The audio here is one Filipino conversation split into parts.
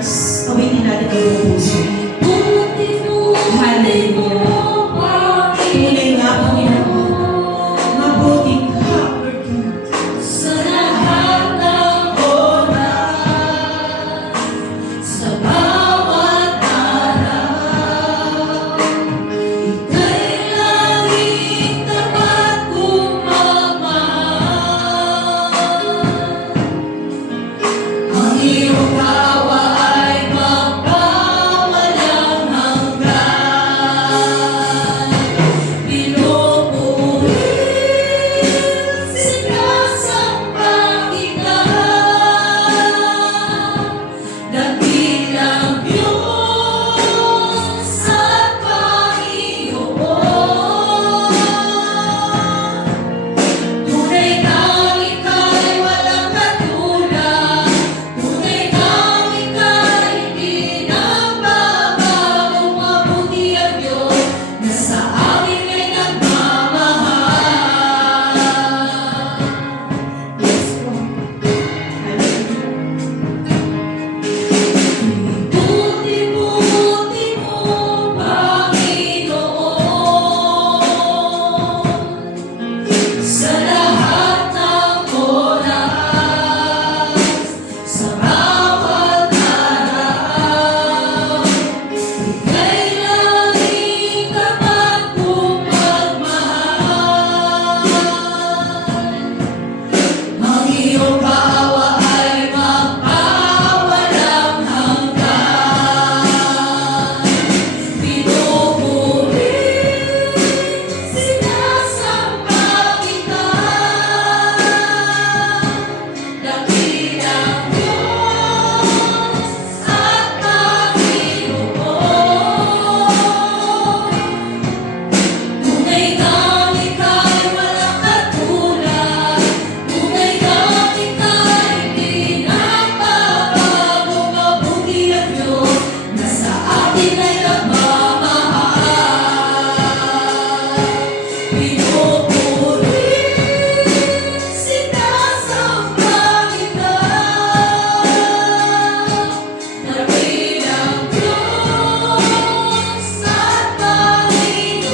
hearts, awitin natin ang buong puso. Hallelujah. Tunay nga, Panginoon. Mabuti ka, Lord God. Sa lahat ng oras, sa bawat araw, ika'y laging tapat kong magmahal. Ang iyong awa ay magpawalang hanggan. Pinupuri, sinasamba kita, dakilang Diyos at Panginoon. Tunay kang ika'y walang katulad, tunay kang ika'y hindi nagbabago. Mabuti ang Diyos na sa amin ay nagmamahal. Yes, Lord. Hallelujah. Buti-buti mo, Panginoon, sa lahat ng oras, sa bawat araw, ika'y laging tapat kong magmahal. Ang iyong awa ay magpawalang hanggan. Pinupuri, sinasamba kita, dakilang Diyos at Panginoon. Tunay kang ika'y walang katulad, tunay kang ika'y hindi nagbabago. Mabuti ang Diyos na sa atin ay nagmamahal. Pinupuri, sinasamba kita, dakilang Diyos at Panginoon.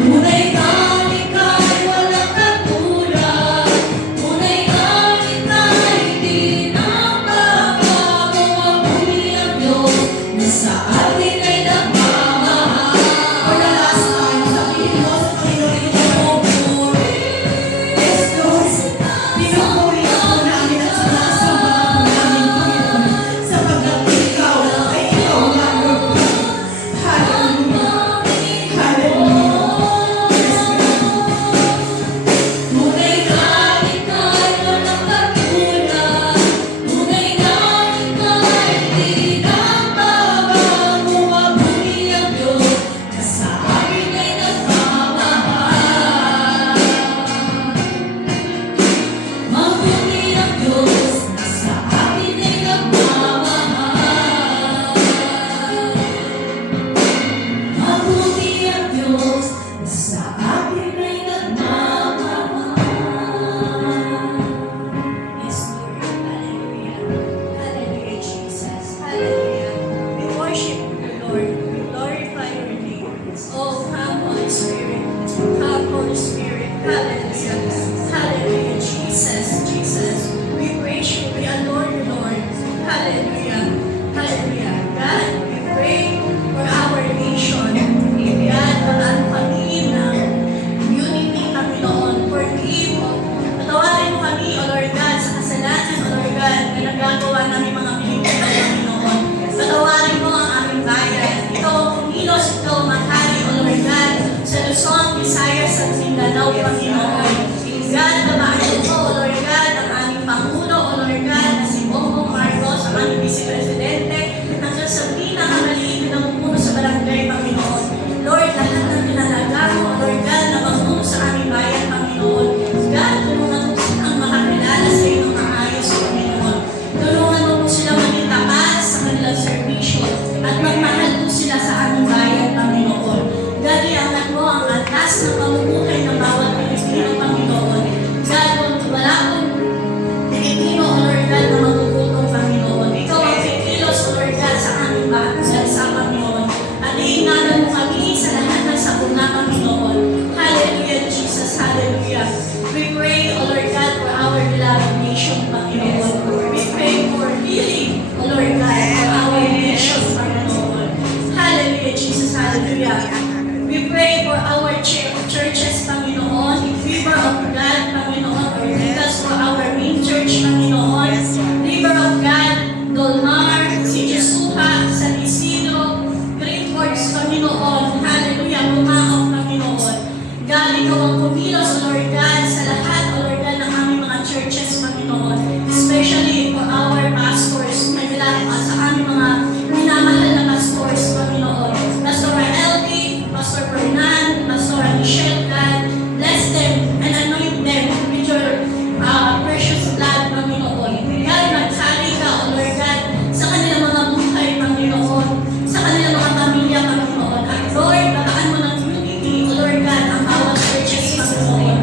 Tunay kang ika'y walang katulad, tunay kang ika'y hindi nagbabago. especially for our pastors, sa aming mga minamahal na pastors, Panginoon. Pastor Elvie, Pastor Fernan, Pastor Michelle, God, bless them and anoint them with your precious blood, Panginoon. God, maghari ka, O Lord God, sa kanilang mga buhay, Panginoon, sa kanilang mga pamilya, Panginoon. At Lord, bataan mo ng unity, O Lord God, ang bawat churches, Panginoon.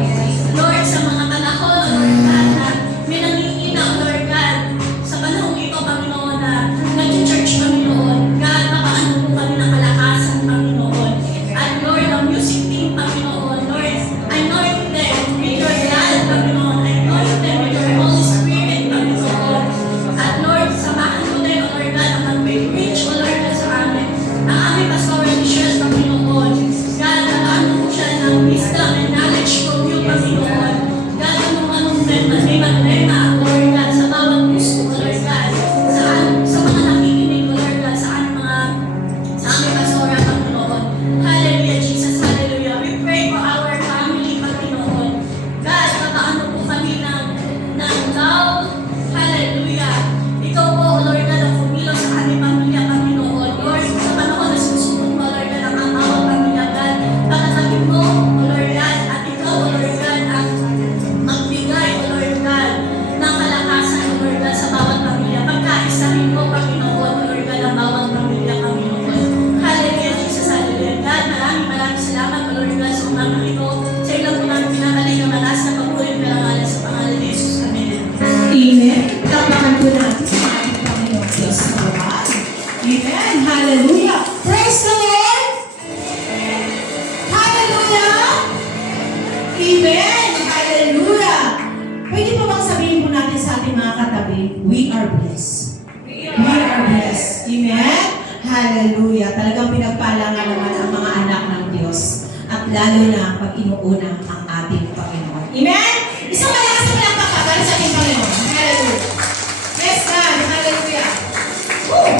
Lord, sa mga panahon, O Lord God, na may nangihina, O Lord God, sa panahon ito, Panginoon, na nag-church, Panginoon. God, bataan mo po kami ng kalakasan, Panginoon. At Lord, ang music team, Panginoon, Lord, anoint them with your blood, Panginoon. Anoint them with your Holy Spirit, Panginoon. At Lord, samahan mo din, O Lord God, ang mag-preach, O Lord God, sa amin. Ang aming pastoral issues, Panginoon. God, bataan mo po siya ng wisdom and knowledge from you, Panginoon. God, anong problema, Lord God, sa bawat puso, O Lord God, sa mga nakikinig, O Lord God, sa aming pastoral, Panginoon. Hallelujah, Jesus, hallelujah. We pray for our family, Panginoon. God, bataan mo po kami ng love. Hallelujah. Ikaw po, O Lord God, ang kumilos sa aming pamilya, Panginoon. Lord, sa panahon na susunod mo, O Lord God, ang bawat pamilya, God, pagkatapin mo, O Lord God, at ikaw, O Lord God, ang magbigay, O Lord God, ng kalakasan, O Lord God, sa bawat pamilya. Pagkaisahin mo, Panginoon, O Lord God, ang bawat pamilya, Panginoon. Hallelujah, Jesus, hallelujah. God, maraming salamat, O Lord God, sa umagang ito. Sa ilang po namin pinakaling ang matas na pagpulit na langalan sa pangalan ni Jesus. Amen. Amen. Tapakan po natin sa ating Panginoon Diyos na mahal. Amen. Hallelujah. Praise the Lord. Hallelujah. Amen. Hallelujah. Pwede pa bang sabihin po natin sa ating mga katabi, we are blessed. We are blessed. Amen. Hallelujah. Talagang pinagpala nga naman ang mga anak ng Diyos. At lalo na pag inuuna ang ating Panginoon. Amen. Isang malakas na palakpakan sa ating Panginoon. Hallelujah. Yes, God. Hallelujah. Woo!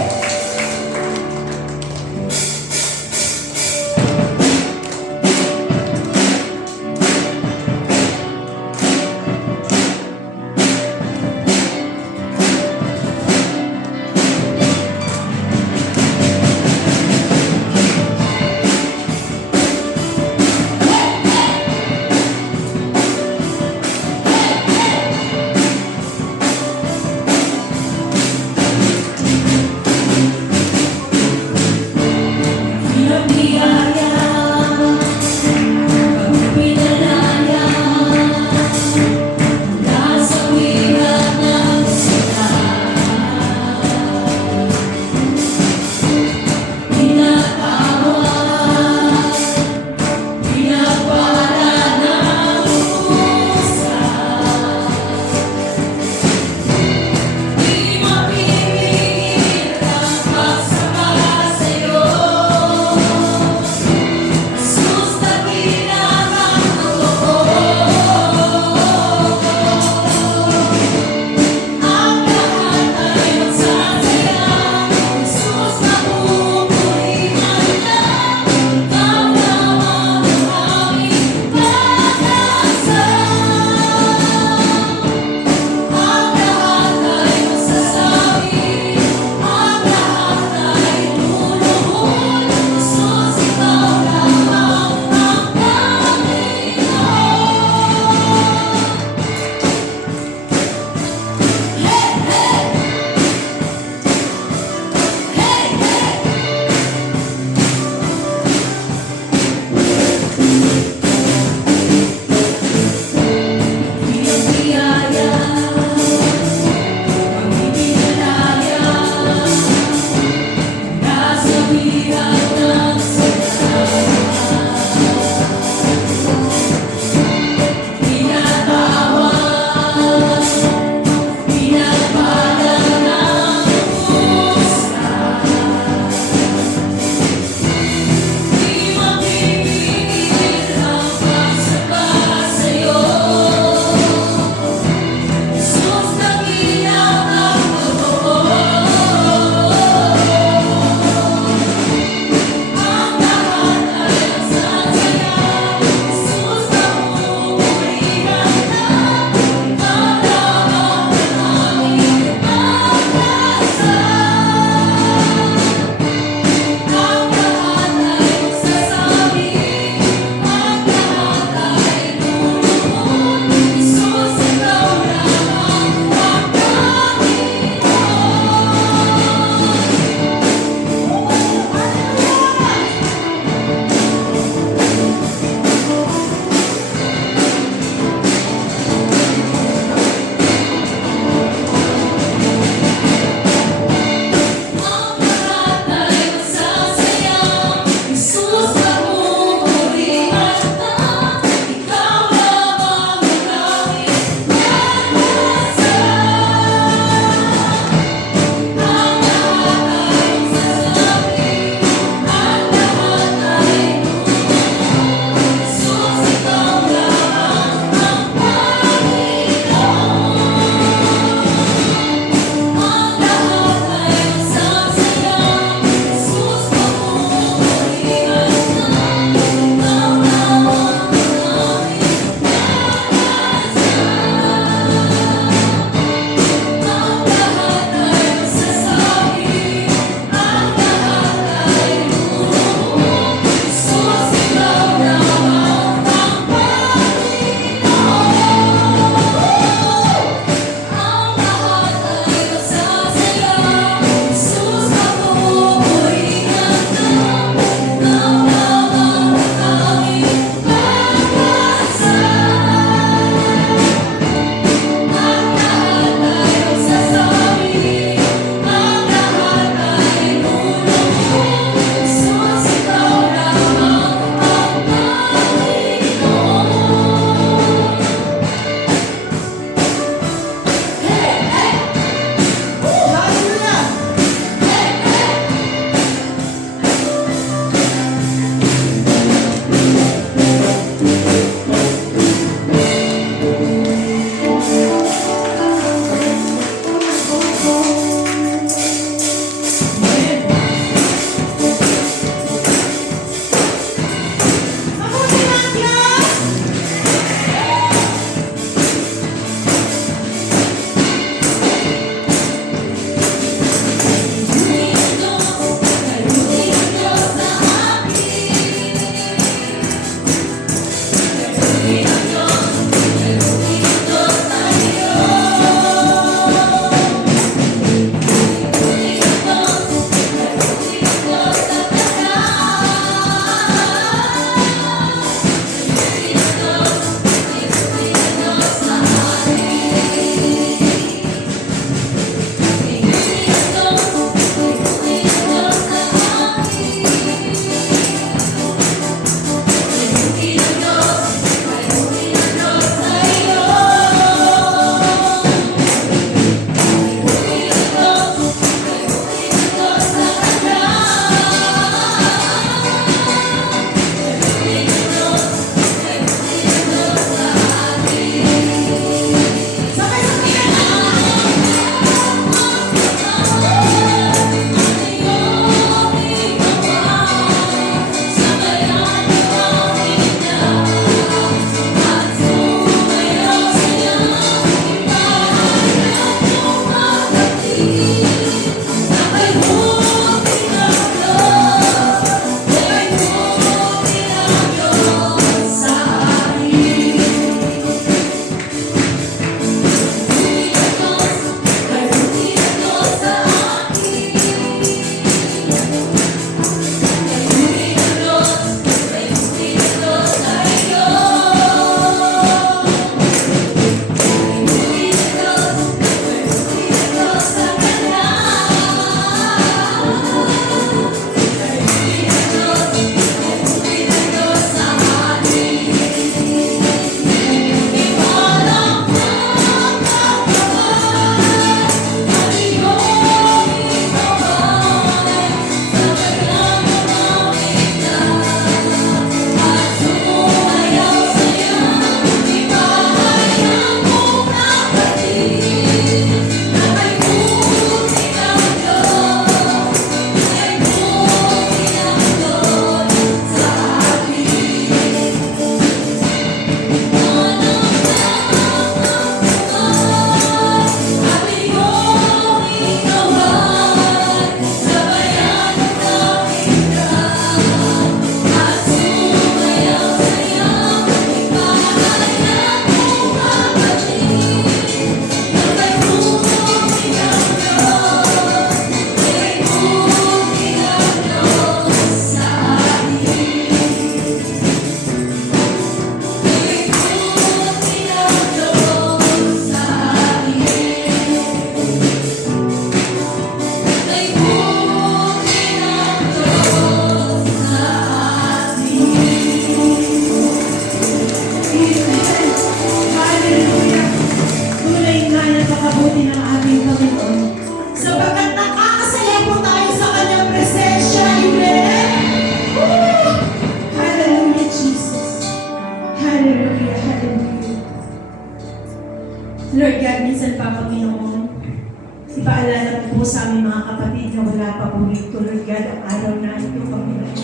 ipaalala ko po sa aming mga kapatid na wala pa po dito, Lord God, ang araw na ito, Panginoon.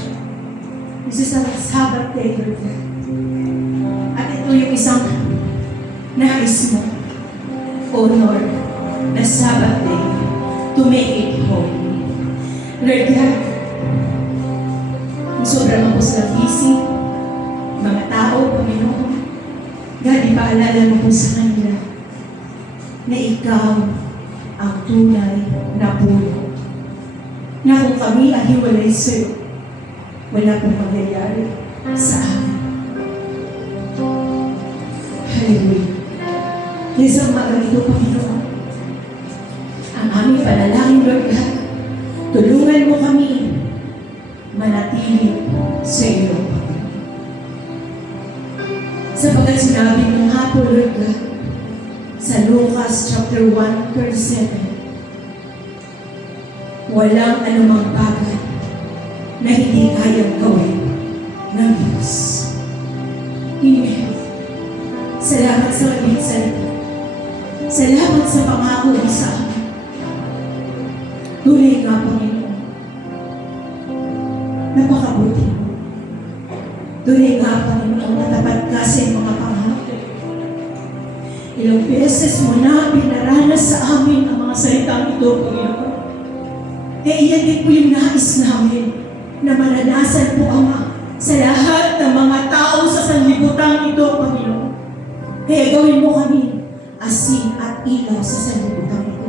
This is a Sabbath day, Lord God. At ito yung isang nais mo, O Lord, na Sabbath day to make it holy. Lord God, kung sobrang po sila busy, mga tao, Panginoon, God, ipaalala mo po sa kanila na ikaw ang tunay na puno. Na kung kami ay hiwalay sa iyo, wala pong mangyayari sa amin. Hallelujah. Kaya sa umaga ito, Panginoon, ang aming panalangin, Lord God, tulungan mo kami manatili sa iyo. Sapagkat sinabi ng hapon, Lord God, sa Lucas chapter 1:37, walang anumang bagay na hindi kayang gawin ng Diyos. Amen. Salamat sa kaming salita. Salamat sa pangako mo sa amin. Tunay nga, Panginoon. Napakabuti. Tunay nga, Panginoon, natapat ka sa iyong mga pangako. Ilang beses mo na pinaranas sa amin ang mga salitang ito, Panginoon. Iyan din po yung nais namin na maranasan po, Ama, sa lahat ng mga tao sa sanlibutan ito, Panginoon. Kaya gawin mo kami asin at ilaw sa sanlibutan ito.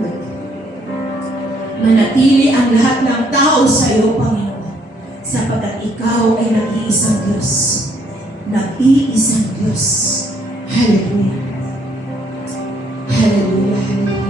Manatili ang lahat ng tao sa iyo, Panginoon, sapagkat ikaw ay nag-iisang Diyos. Nag-iisang Diyos. Hallelujah. Hallelujah. Hallelujah.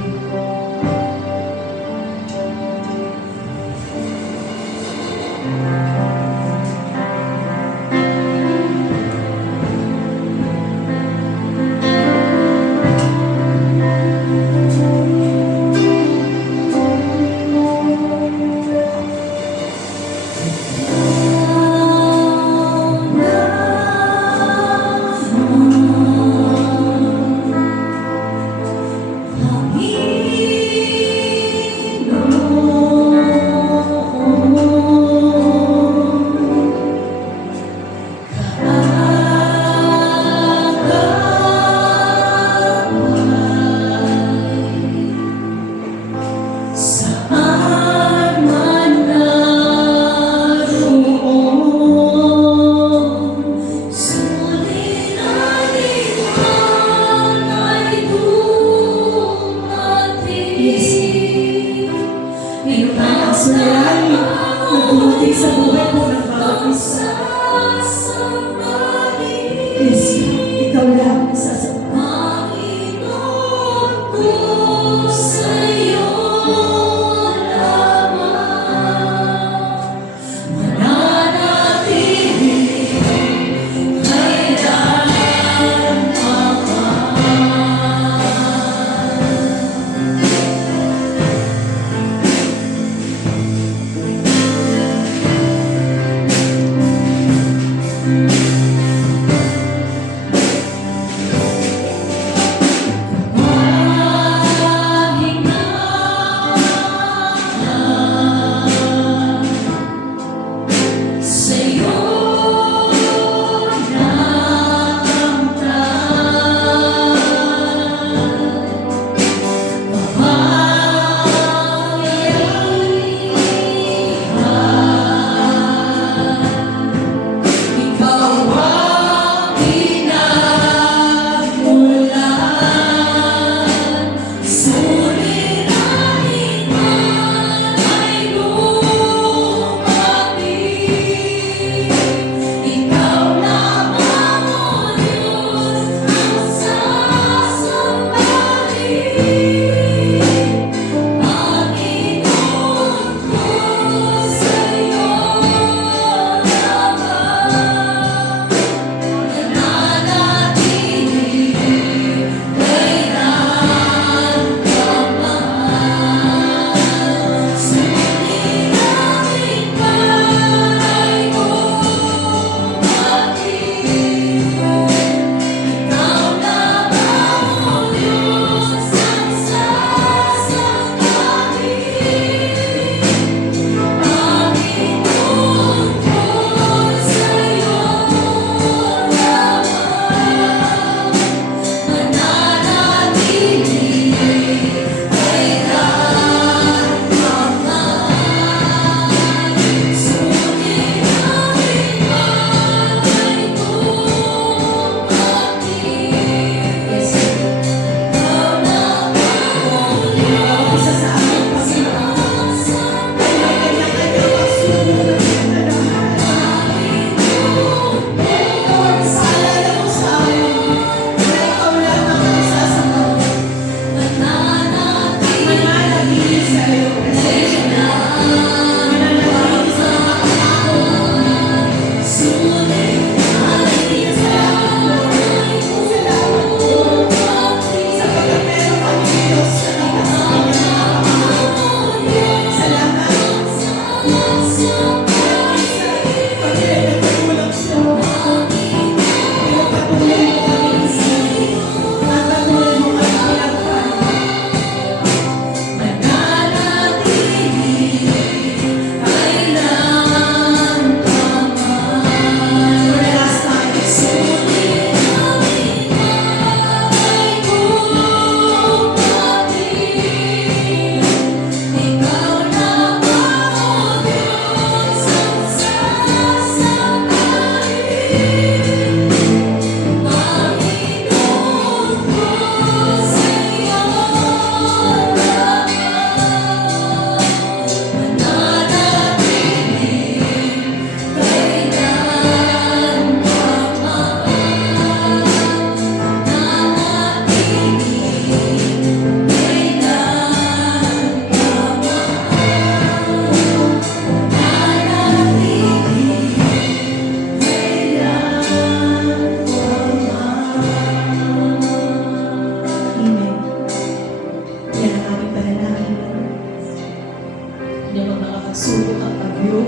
na makakapagsulot ang bagyo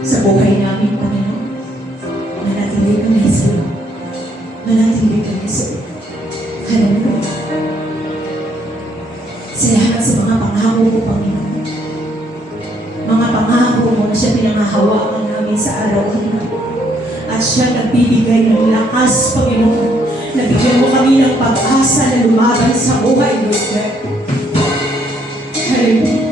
sa buhay namin, Panginoon. Manatili kami sa iyo. Manatili kami sa iyo. Hallelujah. Salamat sa mga pangako ko, Panginoon. Mga pangako mo na siya pinangahawakan namin sa araw-araw. At siya nagbibigay ng lakas, Panginoon. Nabigyan mo kami ng pag-asa na lumaban sa buhay, Lord God. Hallelujah.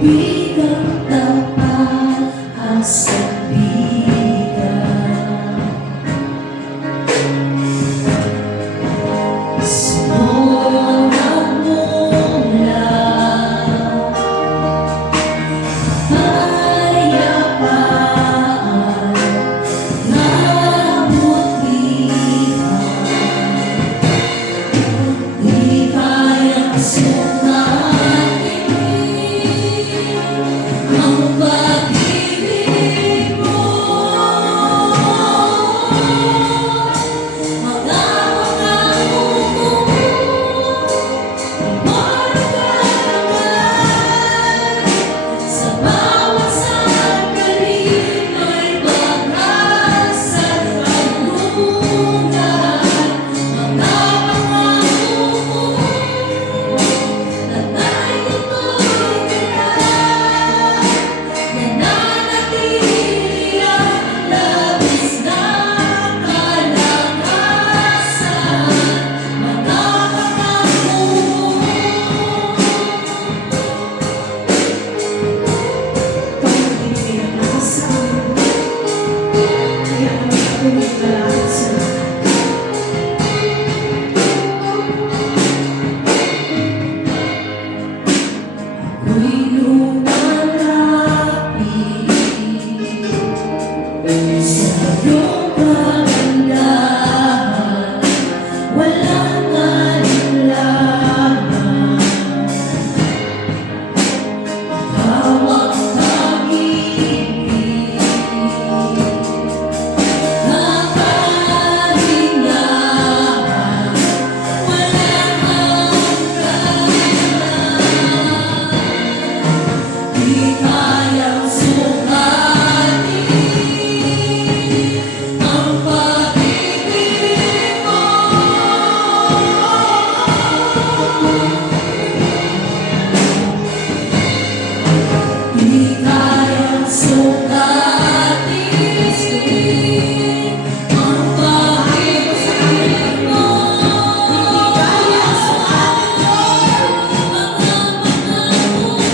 Bigang tapat ang sabigan, sumunod ang mula, kapayapaan, kabutihan, di kayang sukatin ang pag-ibig mo. Mga pangako mo, ibarakalan. Sa bawat sandali may pag-asa at kalungan. Mga pangako mo, tatay tutuloy ka na. Nananatili ang labis na kalakasan, mga pangako mo. Pag-ibig ng lakas sa amin. Kaya kami patuloy kalapit sa iyo. Ako'y lumalapit sa iyong kagandahan, walang alinlangan. Hawak pag-ibig, kapahingahan, walang di kayang sukatin ang pag-ibig mo. Di kayang sukatin ang pag-ibig mo. Di kayang sukatin ang pangako mo.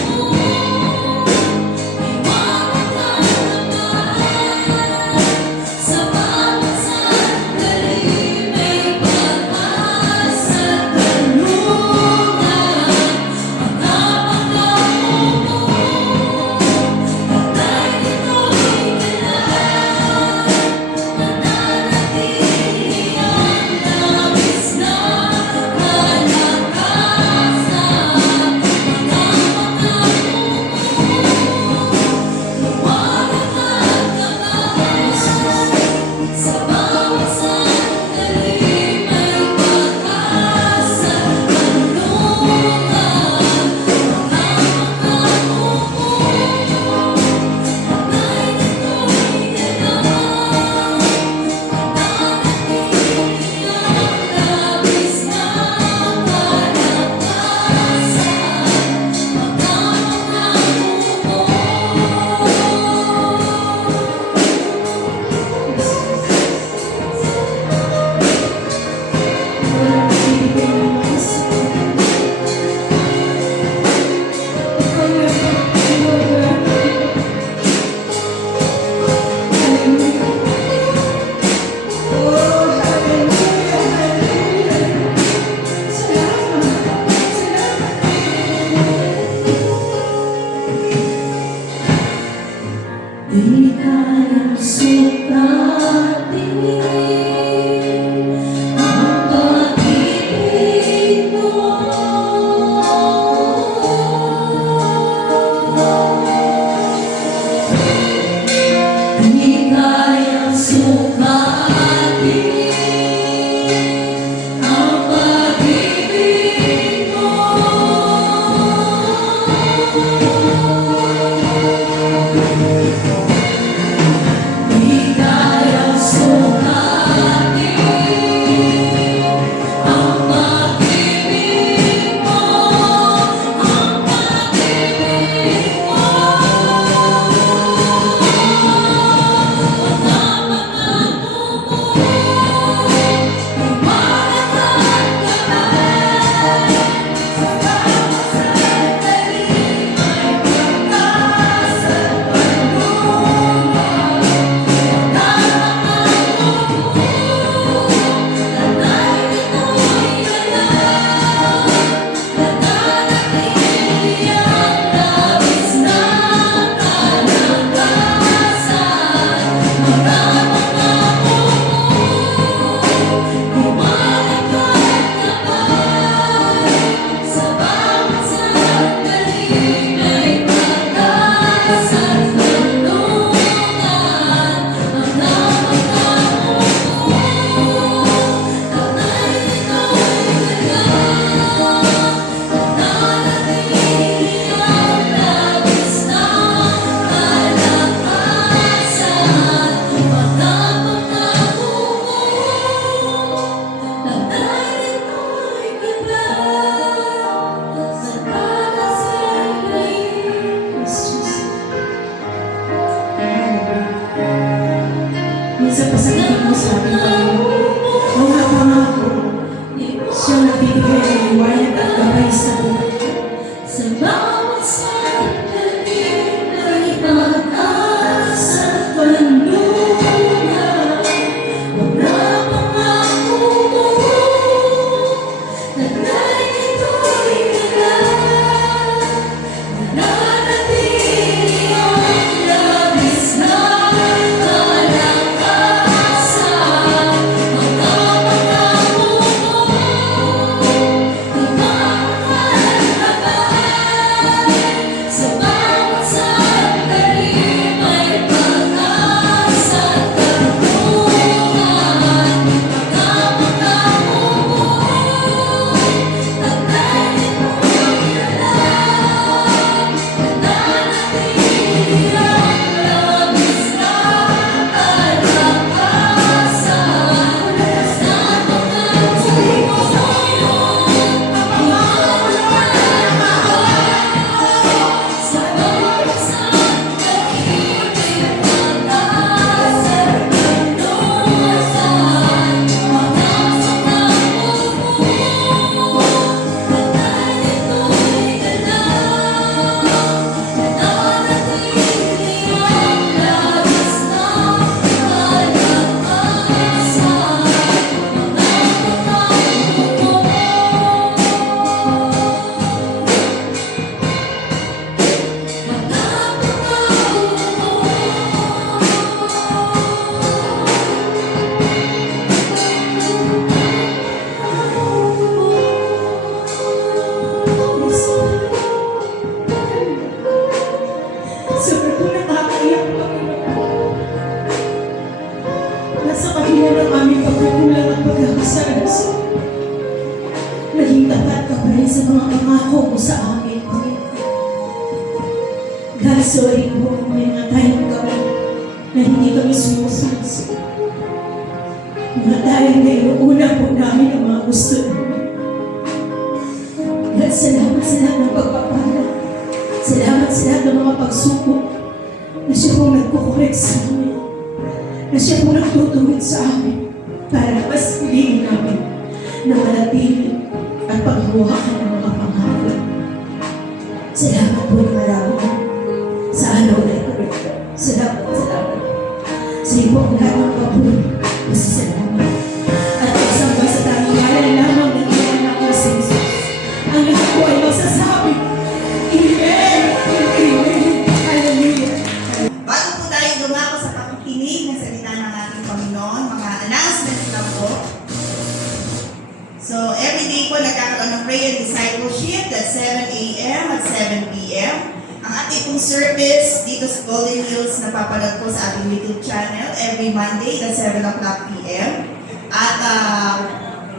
Sa bawat sandali may pag-asa at kalungan. Mga pangako mo, tatay tutuloy ka na. Nananatili ang labis na kalakasan, mga pangako mo. Luwanag at gabay, sa bawat sandali may pag-asa at kalungan. Mga pangako mo, tatay tutuloy ka na. Nananatili ang labis na kalakasan, mga pangako Walang ibigay ng lakas sa iyo. Ikaw yung Panginoon. Hallelujah. Oh, hallelujah, hallelujah. Salamat. Salamat. di kayang sukatin sorry po kung may mga tayong gawin na hindi kami sumusunod sa iyo. Mga dahil na inuuna po namin ang mga gusto namin. At salamat sa lahat ng pagpapala. Salamat sa lahat ng mga pagsubok na siya pong nagkukorek sa amin. Na siya pong nagtutuwid sa amin para mas piliin namin na manatili at pagbuhakan ng mga pangako. Salamat po ng marami sa araw na ito. Salamat. Sa iyo po ang lahat ng papuri. Masasalamat. At isang ba sa tanging ngalan lamang ng anak ko sa Jesus. Ang lahat po ay magsasabi, Amen! Amen! Hallelujah! Bago po tayo dumako sa pakikinig ng salita ng ating Panginoon, mga announcements lang po. So, every day po nagkakaroon ng prayer discipleship at 7 a.m. at 7 p.m. Ang ating pong service dito sa Golden Hills napapanood po sa ating YouTube channel every Monday at 7 o'clock p.m. At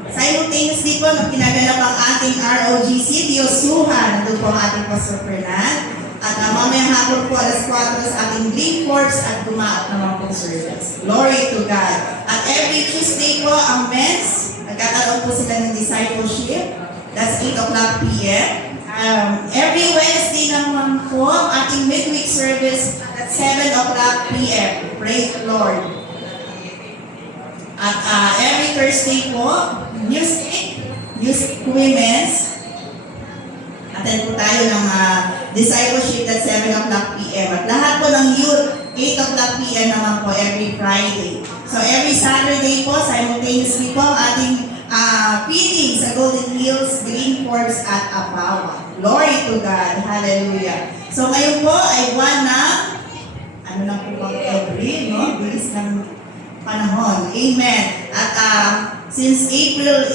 simultaneously po, nung pinaganap ang ating ROGC, Diyosuhan, nandun po ang ating Pastor Fernand. At mamayang hapon po alas 4 sa ating Green Corps at dumaot naman po service. Glory to God. At every Tuesday po, ang men's, nagkakaroon po sila ng discipleship. That's 8 o'clock p.m. Every Wednesday naman po, ang ating midweek service at 7 o'clock p.m. Praise the Lord. At every Thursday po, music women's. Attend po tayo ng discipleship at 7 o'clock p.m. At lahat po ng youth, 8 o'clock p.m. naman po every Friday. So every Saturday po, simultaneously po, ang ating feeding sa Golden Hills, Green Corps at Apawa. Glory to God. Hallelujah. So ngayon po ay buwan na, ano na po bang April, no? Bilis ng panahon. Amen. At since April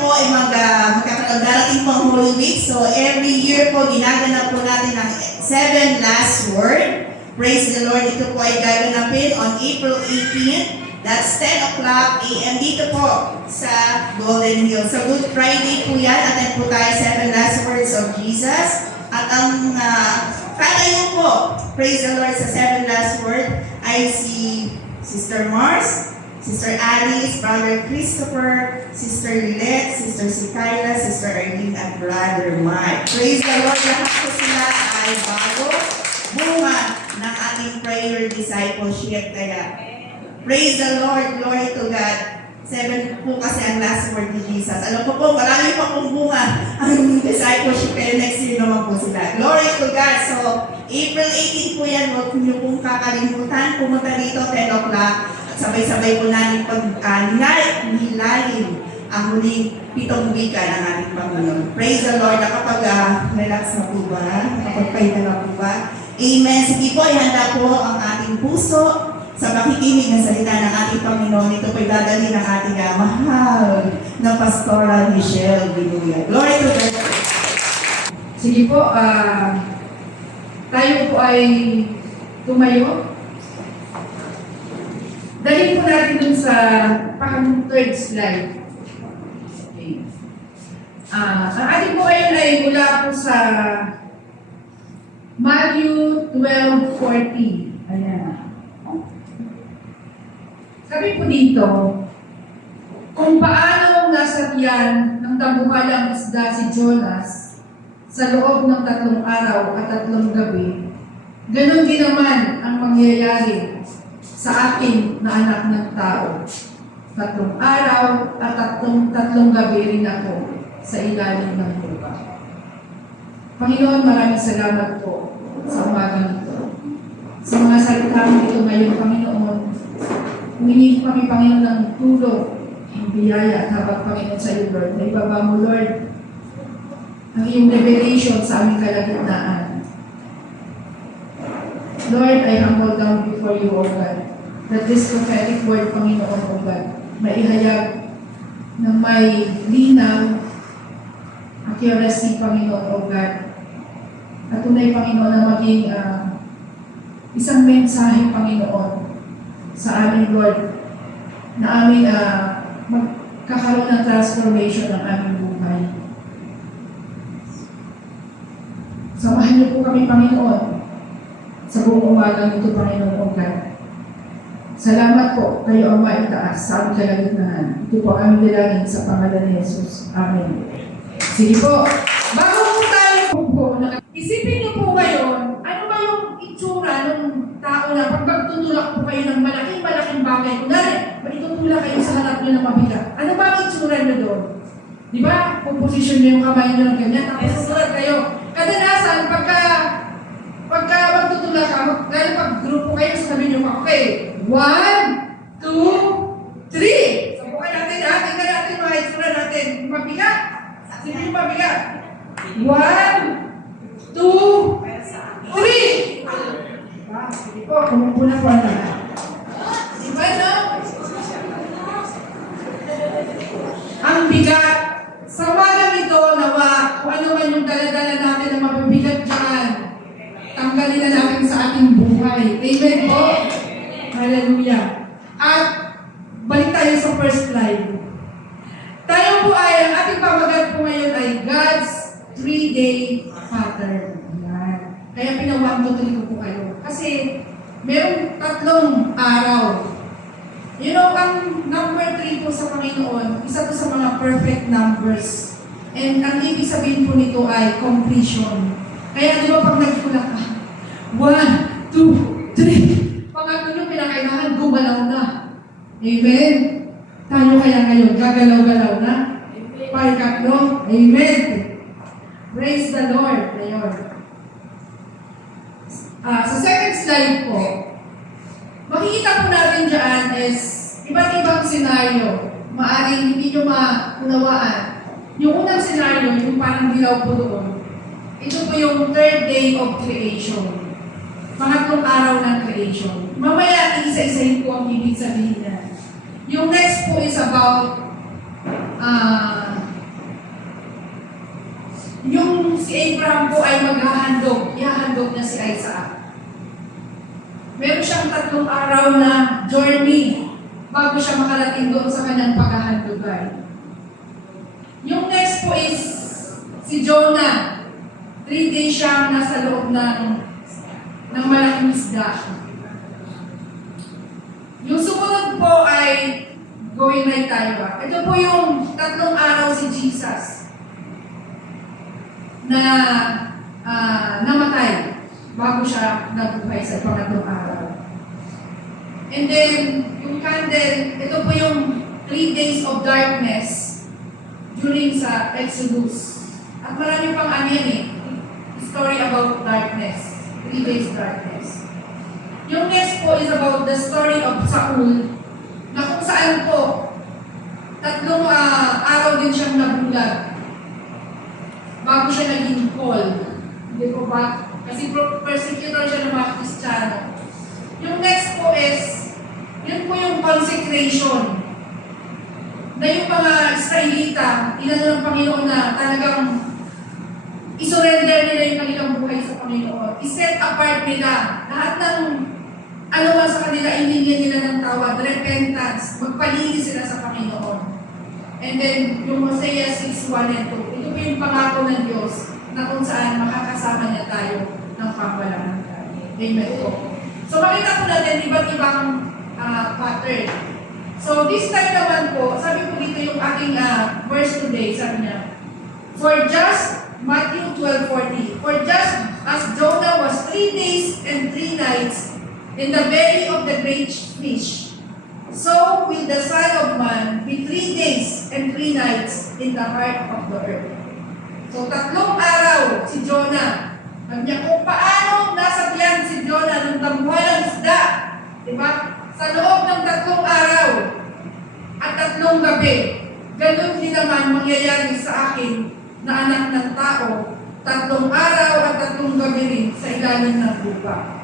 po ay magkakaroon darating po ang Holy Week. So every year po ginaganap po natin ang 7 last word. Praise the Lord. Ito po ay gaganapin on April 18. That's 10 o'clock a.m. dito po sa Golden Hills. So Good Friday po yan. Attend po tayo 7 last words of Jesus. At ang katayo po, praise the Lord, sa 7 last word ay si Sister Mars, Sister Alice, Brother Christopher, Sister Lilette, Sister Sikayla, Sister Arlene, at Brother Mike. Praise the Lord, lahat po sila ay bago bunga ng ating prayer discipleship. Kaya, praise the Lord, glory to God. 7 po kasi ang last word ni Jesus. Alam ko po, marami pa pong bunga ang discipleship, kaya next year naman po sila. Glory to God. So, April 18 po yan, huwag niyo pong kakalimutan. Pumunta dito, 10 o'clock. At sabay-sabay po namin nilalim ang huling 7 wika ng ating Panginoon. Praise the Lord. Nakapag-relax na po ba? Nakapag-pahinga na po ba? Amen. Sige po, ihanda po ang ating puso sa pakikinig ng salita ng ating Panginoon. Ito po'y dadali ng ating mahal na Pastora Michelle Binuya. Glory to God. Sige po, tayo po ay tumayo. Dalhin po natin dun sa third slide. Okay. Ang ating po ngayon ay mula po sa Matthew 12:40. Ayan. Sabi po dito, kung paano nasa tiyan ng tambuhalang isda si Jonas sa loob ng 3 araw at 3 gabi, ganun din naman ang mangyayari sa akin na anak ng tao. 3 araw at 3 gabi rin ako sa ilalim ng lupa. Panginoon, maraming salamat po sa umagang ito. Sa mga salitang ito ngayon, Panginoon, humingi kami, Panginoon, ng tulong, ang biyaya at habang, Panginoon, sa iyo, Lord. Na ibaba mo, Lord, ang iyong revelation sa aming kalagitnaan. Lord, I humble down before you, O God, that this prophetic word, Panginoon, O God, maihayag ng may linaw, accuracy, Panginoon, O God. At tunay, Panginoon, na maging isang mensahe, Panginoon, sa amin, Lord, na amin magkakaroon ng transformation ng aming buhay. Samahan niyo po kami, Panginoon, sa buong umagang ito, Panginoon o God. Salamat po, kayo ang maitaas sa aming kalagitnaan. Ito po ang aming dalangin sa pangalan ni Jesus. Amen. Sige po. Bago po tayo po, isipin niyo po ngayon, ano ba yung itsura ng tao na pag magtutulak po kayo ng malaking bagay, kunwari, itutulak kayo sa harap niyo ng mabigat. Ano ba ang itsura niyo doon? Di ba? Puposisyon niyo yung kamay niyo ng ganyan, tapos susulat kayo. Kadalasan, pagka magtutulak ka, lalo pag grupo kayo, sasabihin niyo pa, okay, 1, 2, 3. Sabukan natin ha, tingnan natin mga itsura natin. Mabigat. Sige yung mabigat. 1, 2, 3. Sige po, kumupuna po ang lahat. Diba no? Ang bigat. Sa umagang ito, nawa, kung ano man yung dala-dala natin na mabibigat dyan, tanggalin na natin sa ating buhay. Amen po? Hallelujah. At balik tayo sa first slide. Tayo po ay, ang ating pamagat po ngayon ay God's 3-day pattern. Yan. Kaya pina-1-2-3 ko po kayo. Kasi merong 3 araw. You know, ang number 3 po sa Panginoon, isa to sa mga perfect numbers. And ang ibig sabihin po nito ay completion. Kaya di ba pag nagtulak ka, 1, 2, 3, pangatlo nyo pinakailangan, gumalaw na. Amen. Tayo kaya ngayon, gagalaw-galaw na. Pagkatlo, amen. Praise the Lord. Ayun. Sa second slide po, makikita po natin dyan is iba't ibang senaryo. Maaring hindi nyo maunawaan. Yung unang senaryo, yung parang dilaw po doon, ito po yung third day of creation. Pangatlong araw ng creation. Mamaya, isa-isahin po ang ibig sabihin na. Yung next po is about yung si Abraham po ay maghahandog. Ihahandog niya si Isaac. Meron siyang 3 araw na journey bago siya makarating doon sa kanyang paghahandogan. Yung next po is si Jonah. 3 days siyang nasa loob ng malaking isda. Yung sumunod po ay going right tayo. Ito po yung 3 araw si Jesus na namatay bago siya nabuhay sa pangatlong araw. And then, yung candle, ito po yung 3 days of darkness during sa Exodus. At marami pang story about darkness. 3 days darkness. Yung next po is about the story of Saul, na kung saan po, 3 araw din siyang nabulag bago siya naging Paul. Hindi po ba? Kasi persecutor siya ng mga Kristiyano. Yung next po is, yun po yung consecration. Na yung mga Israelita, inano ng Panginoon na talagang isurrender nila yung kanilang buhay sa Panginoon. I-set apart nila lahat ng ano man sa kanila, inilyan nila ng tawad, repentance, magpalinis sila sa Panginoon. And then, yung Hosea 6:1 and 2, ito po yung pangako ng Diyos na kung saan makakasama niya tayo ng pangwalang hanggan. Amen po. So, makita po natin iba't ibang pattern. So, this time naman po, sabi po dito yung aking verse today, sabi niya, for just, Matthew 12:40, for just as Jonah was 3 days and 3 nights in the belly of the great fish, so will the Son of Man be 3 days and 3 nights in the heart of the earth. So 3 araw si Jonah. Sabi niya kung paano nasa tiyan si Jonah ng damuhan ng isda. Diba? Sa loob ng 3 araw at 3 gabi, ganun din naman mangyayari sa akin na anak ng tao, 3 araw at 3 gabi rin sa ilalim ng lupa.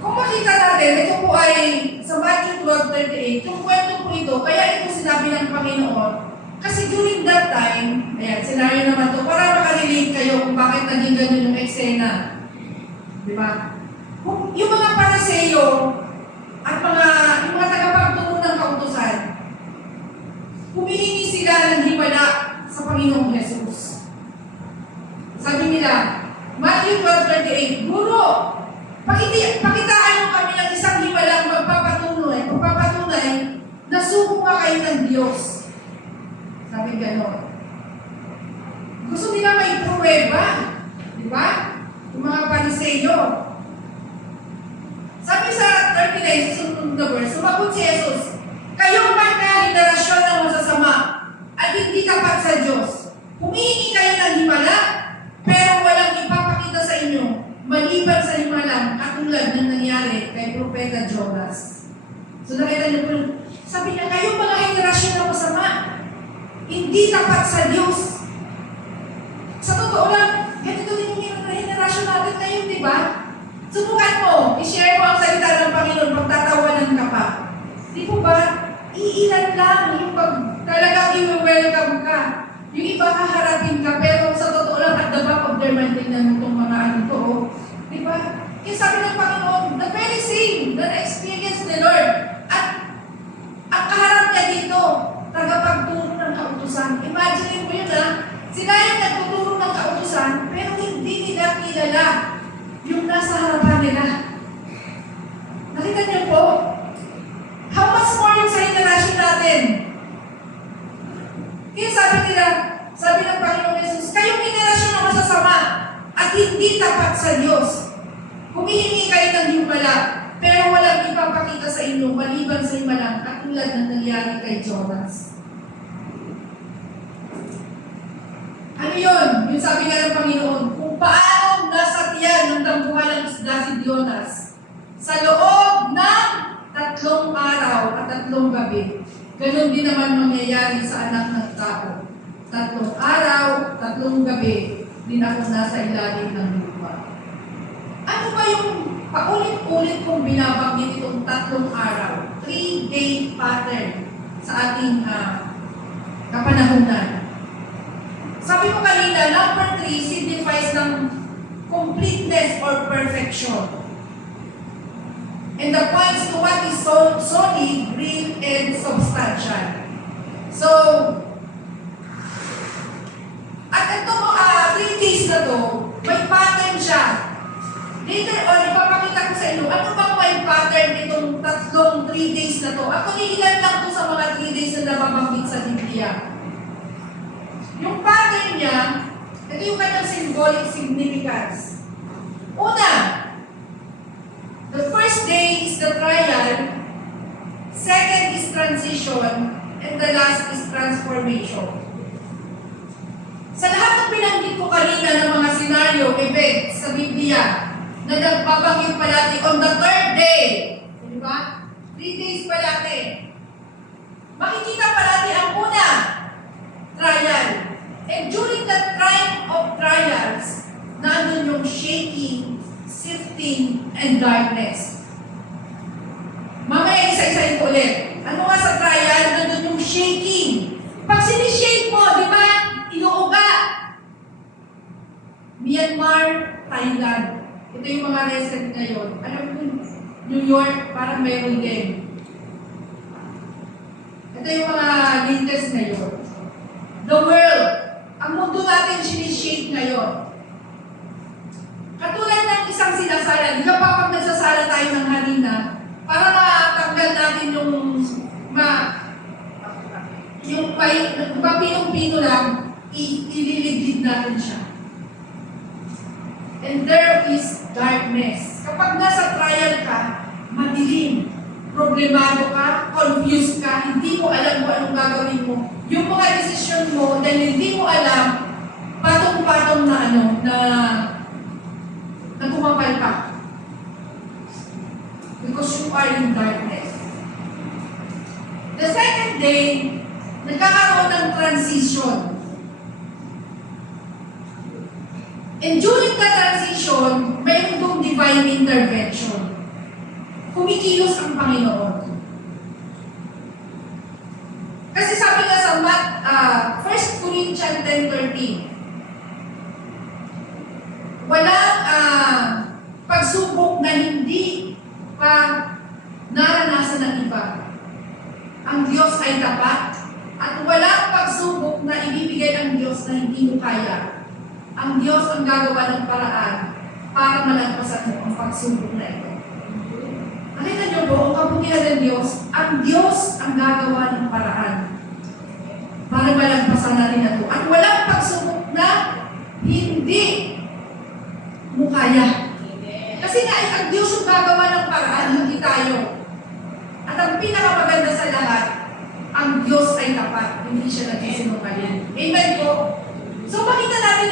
Kung makita natin, ito po ay sa Matthew 12:38, yung kwento po ito, kaya ito sinabi ng Panginoon. Kasi during that time, ayan, senaryo naman to, para makarelate kayo kung bakit naging ganun yung eksena. Di ba? Yung mga Pariseo at yung mga tagapagturo ng kautusan, humihingi sila ng himala sa Panginoong Jesus. Sabi gano'n. Gusto nila may pruweba. Di ba? Yung mga Pariseyo. Sabi sa 39, susunod na verse, sumagot si Jesus, kayong mga henerasyon ng masasama at hindi tapat sa Diyos. Humihingi kayo ng himala, pero walang ipapakita sa inyo, maliban sa himalang katulad ng nangyari kay Propeta Jonas. So nakita niyo po, sabi niya, kayong mga henerasyon ng masama, hindi tapat sa Diyos. Sa totoo lang, ganito din yung henerasyon natin ngayon, di ba? Subukan mo, i-share mo ang salita ng Panginoon, magtatawanan ka pa. Di po ba? Iilan lang yung pag talagang i-welcome ka. Yung iba haharapin ka, pero sa totoo lang, at the back of their mind, tingnan mo itong mga ano to, oh. Di ba? Kaya sabi ng Panginoon, the very same that experienced the Lord. At ang kaharap niya dito, tagapagturo ng kautusan. Imagine mo yun, ha? Sila yung nagtuturo ng kautusan, pero hindi nila kilala yung nasa harapan nila. Nakita niyo po? How much more yung sa henerasyon natin? Kaya sabi nila, sabi ng Panginoon Jesus, kayong henerasyon na masasama at hindi tapat sa Diyos. Humihingi kayo ng himala, pero walang ipapakita sa inyo maliban sa himalang katulad ng nangyari kay Jonas. Ano yun? Yung sabi nga ng Panginoon, kung paano nasa tiyan ng tambuhan ng isda si Jonas sa loob ng 3 araw at 3 gabi, ganun din naman mangyayari sa anak ng tao. 3 araw, 3 gabi, din ako nasa ilalim ng lupa. Ano ba yung paulit-ulit kong binabanggit itong 3 araw? 3-day pattern sa ating kapanahunan. Sabi ko kanina, number 3 signifies ng completeness or perfection. And the points to what is solid, real, and substantial. So, at ito 3 days na to, may pattern siya. Later on, ipapakita ko sa inyo, ano bang may pattern itong 3 days na to? Actually, ilan lang to sa mga 3 days na nababanggit sa Biblia. Yung pattern niya, ito yung kanyang symbolic significance. Una, the first day is the trial, second is transition, and the last is transformation. Sa lahat ng binanggit ko kanina ng mga scenario, events sa Biblia, na nagbabanggit palagi on the 3rd day, di ba? 3 days palagi. Makikita palagi ang una, trial. And during the time of trials, nandun yung shaking, sifting, and darkness. Mamaya isa-isahin ko ulit. Ano nga sa trial? Nandun yung shaking. Pag sinishake mo, di ba? Inuuga. Myanmar, Thailand. Ito yung mga recent ngayon. Alam mo, New York, parang mayroon din. Ito yung mga latest ngayon. The world. Ang mundo natin sinishake ngayon. Katulad ng isang sinasala, di ba pag nagsasala tayo ng harina, para matanggal natin yung pinong-pino lang, ililigid natin siya. And there is darkness. Kapag nasa trial ka, madilim, problemado ka, confused ka, hindi mo alam kung anong gagawin mo. Yung mga desisyon mo, dahil hindi mo alam, patong-patong na pumapalpak. Because you are in darkness. The second day, nagkakaroon ng transition. And during the transition, mayroon itong divine intervention. Kumikilos ang Panginoon. Kasi sabi nga sa 1 Corinthians 10:13, walang pagsubok na hindi pa naranasan ng iba. Ang Diyos ay tapat at walang pagsubok na ibibigay ng Diyos na hindi mo kaya. Ang Diyos ang gagawa ng paraan para malagpasan mo ang pagsubok na ito. Nakita niyo po, ang kabutihan ng Diyos ang gagawa ng paraan para paano malagpasan natin ito. At walang pagsubok na hindi mo kaya. Kasi nga, ang Diyos yung gagawa ng paraan, hindi tayo. At ang pinakamaganda sa lahat, ang Diyos ay tapat. Hindi siya nagsisinungaling. Amen po? So makita natin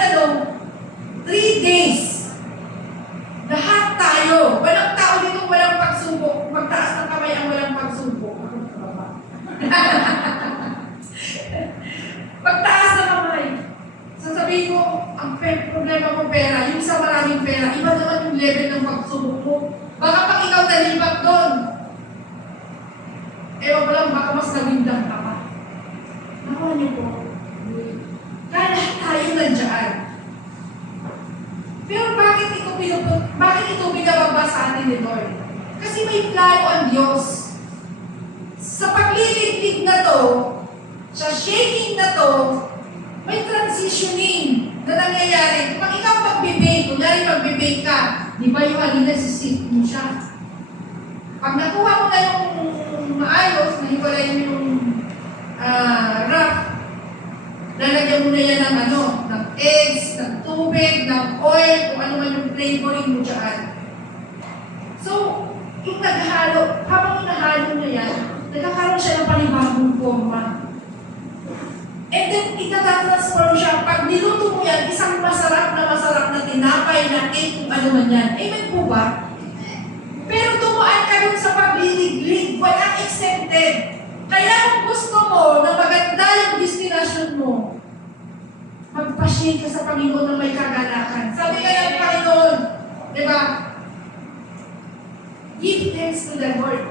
3 days. Lahat tayo. Walang tao dito walang pagsubok. Magtaas ng kamay ang walang pagsubok. Pagtaas ng kamay. Sasabihin mo, ang problema mo pera, yung sa maraming pera, iba naman yung level ng pagsubok mo. Baka pag ikaw nalipat doon, ewan ko lang, baka mas nawindang ka pa. Nakuha niyo po. Kaya lahat tayo nandiyan. Pero bakit ito binababa sa atin ni Lord? Kasi may plano ang Diyos. Sa pagliliglig na to, sa shaking na to, may transitioning na nangyayari. Pag ikaw magbibake, kunyari magbibake ka, di ba yung halina sisip mo siya? Pag nakuha mo na yung maayos, nahiwalay mo yung rough, lalagyan mo na yan ng eggs, ng tubig, ng oil, kung ano man yung flavoring mo dyan. So, yung naghalo, habang nahalo na yan, nagkakaroon siya ng panibagong forma. And then, itatransform siya. Pag niluto mo yan, isang masarap na tinapay na cake, kung ano man yan. Amen po ba? Pero tumuan ka dun sa pagliliglig, walang exempted. Kaya kung gusto mo na maganda yung destination mo, magpa-share ka sa Panginoon na may kagalakan. Sabi nga ng Panginoon, di ba? Give thanks to the Lord.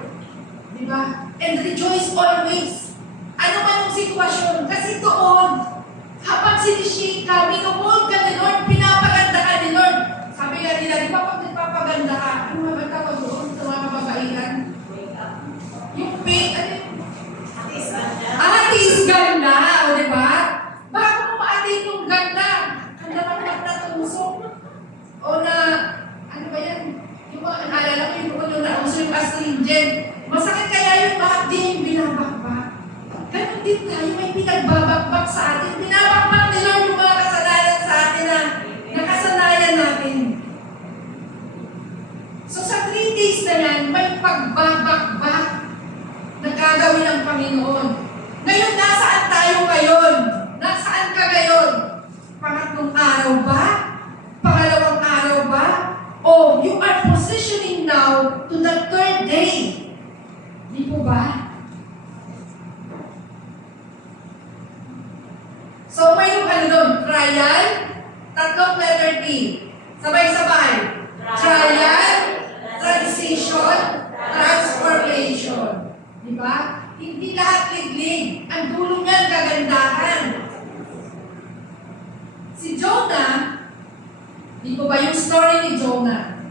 Di ba? And rejoice always. Ano man yung sitwasyon. Kasi doon, habang sinishake ka, minumol ka ni Lord, pinapaganda ka ni Lord. Sabi nga nila, di ba pag nagpapaganda ka, ano maganda ka doon sa mga kababaihan? Yung pink, ano yung atis ganda, o diba? Bago mo maatin yung ganda, handa naman na tusok. O na, ano ba yan? Yung mga naalala ko yung nauso yung astringent. Masakit kaya yung lahat din yung binabakbak. Ganon din tayo, may pinagbabakbak sa atin. Binabakbak ni Lord yung mga kasalanan sa atin na nakasanayan natin. So sa 3 days na yan, may pagbabakbak na gagawin ng Panginoon. Ngayon, nasaan tayo ngayon? Nasaan ka ngayon? Pangatlong araw ba? Pangalawang araw ba? O you are positioning now to the 3rd day. Di po ba? So, mayroong doon? Trial, tatlong letter T. Sabay-sabay. Trial, transition, transformation. Di ba? Hindi lahat liglig. Ang dulo niyan kagandahan. Si Jonah, di po ba yung story ni Jonah?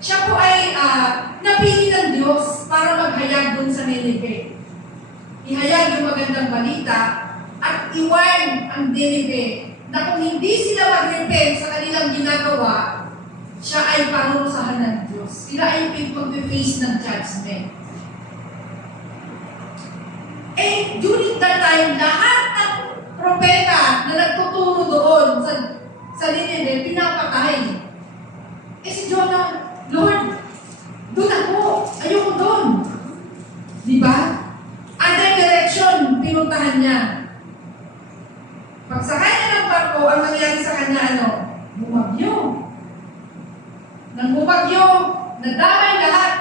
Siya po ay napili ng Diyos para maghayag dun sa Nineveh. Ihayag yung magandang balita at i-warn ang Nineveh na kung hindi sila mag-repent sa kanilang ginagawa, siya ay parurusahan ng Diyos. Sila ay pag-face ng judgment. Eh, during that time, lahat ng propeta na nagtuturo doon sa Nineveh, pinapatay. Eh si Jonah, Lord, doon ako. Ayoko doon. Di ba? Other direction, pinuntahan niya. Pagsakay niya ng barko, ang nangyari sa kanya, bumagyo. Nang bumagyo, nadamay lahat,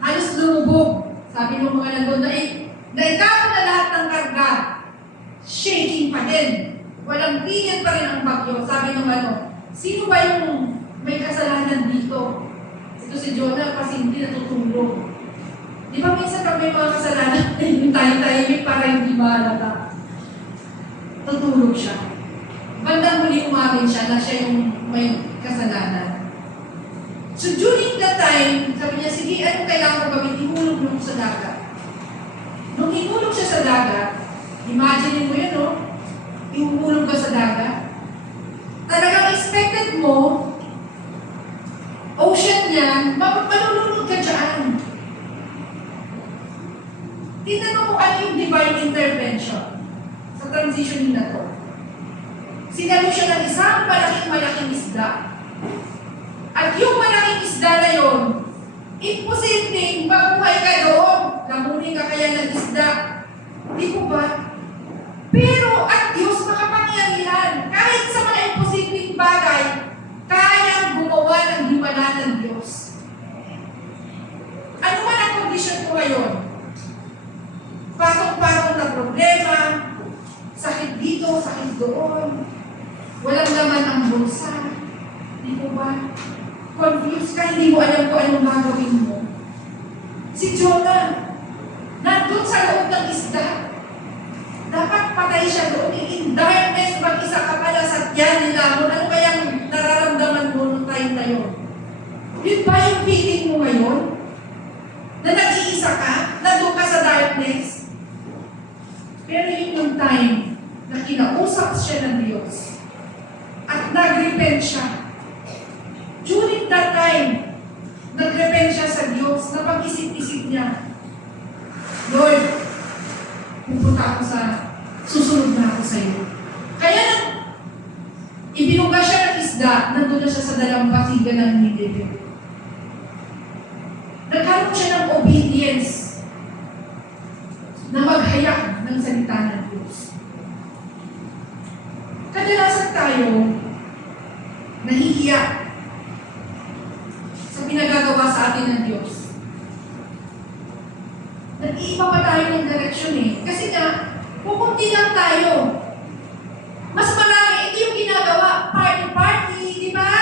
halos lumubog. Sabi ng mga nandun naitapon na lahat ng karga, shaking pa din. Walang tingin pa rin ang bagyo. Sabi ng sino ba yung may kasalanan dito? Ito si Jonah kasi hindi natutulog. Di ba minsan pag may mga kasalanan, yung tayo-tahimik para hindi mahalata. Tutulog siya. Bandang huli umamin siya na siya yung may kasalanan. So during that time, sabi niya, sige, ano kailangan ko gawin? Ihulog mo sa dagat. Nung ihulog siya sa dagat, imagine mo yun, ihulog ka sa dagat. Talagang expected mo, ocean niya, malulunod ka dyan. Tingnan mo kung ano yung divine intervention sa transition na to. Sinalo siya ng isang malaking isda. At yung malaking isda na yun, imposibleng mabuhay ka doon. Lamunin ka kaya ng isda. Di po ba? Pero at Diyos makapangyarihan. Kahit sa mga imposibleng bagay, kayang gumawa ng himala ng Diyos. Ano man ang kondisyon ko ngayon? Patong-patong na problema, sakit dito, sakit doon, walang laman ang bulsa. Di po ba? Confused ka, hindi mo alam kung anong gagawin mo. Si Jonah, nandun sa loob ng isda. Dapat patay siya doon. In darkness, mag-isa ka pala sa tiyan ni Lamon. Ano kayang nararamdaman mo nung time na yun? Yun ba yung feeling mo ngayon? Na nag-iisa ka? Nandun ka sa darkness? Pero yun yung time na kinausap siya ng Diyos. At nag-repent siya. During that time, nag-repent siya sa Diyos, napag-isip-isip niya, Lord, pupunta ako susunod na ako sa iyo. Kaya ibinuga siya ng isda, nandun na siya sa dalampasigan ng Nineveh. Nagkaroon siya ng obedience na maghayag ng salita ng Diyos. Kadalasan tayo nahihiya sa pinagagawa sa atin ng Diyos. Nag-iiba pa tayo ng direksyon eh. Kasi nga, pupunti lang tayo. Mas marami, ito yung ginagawa. Party-party, di ba?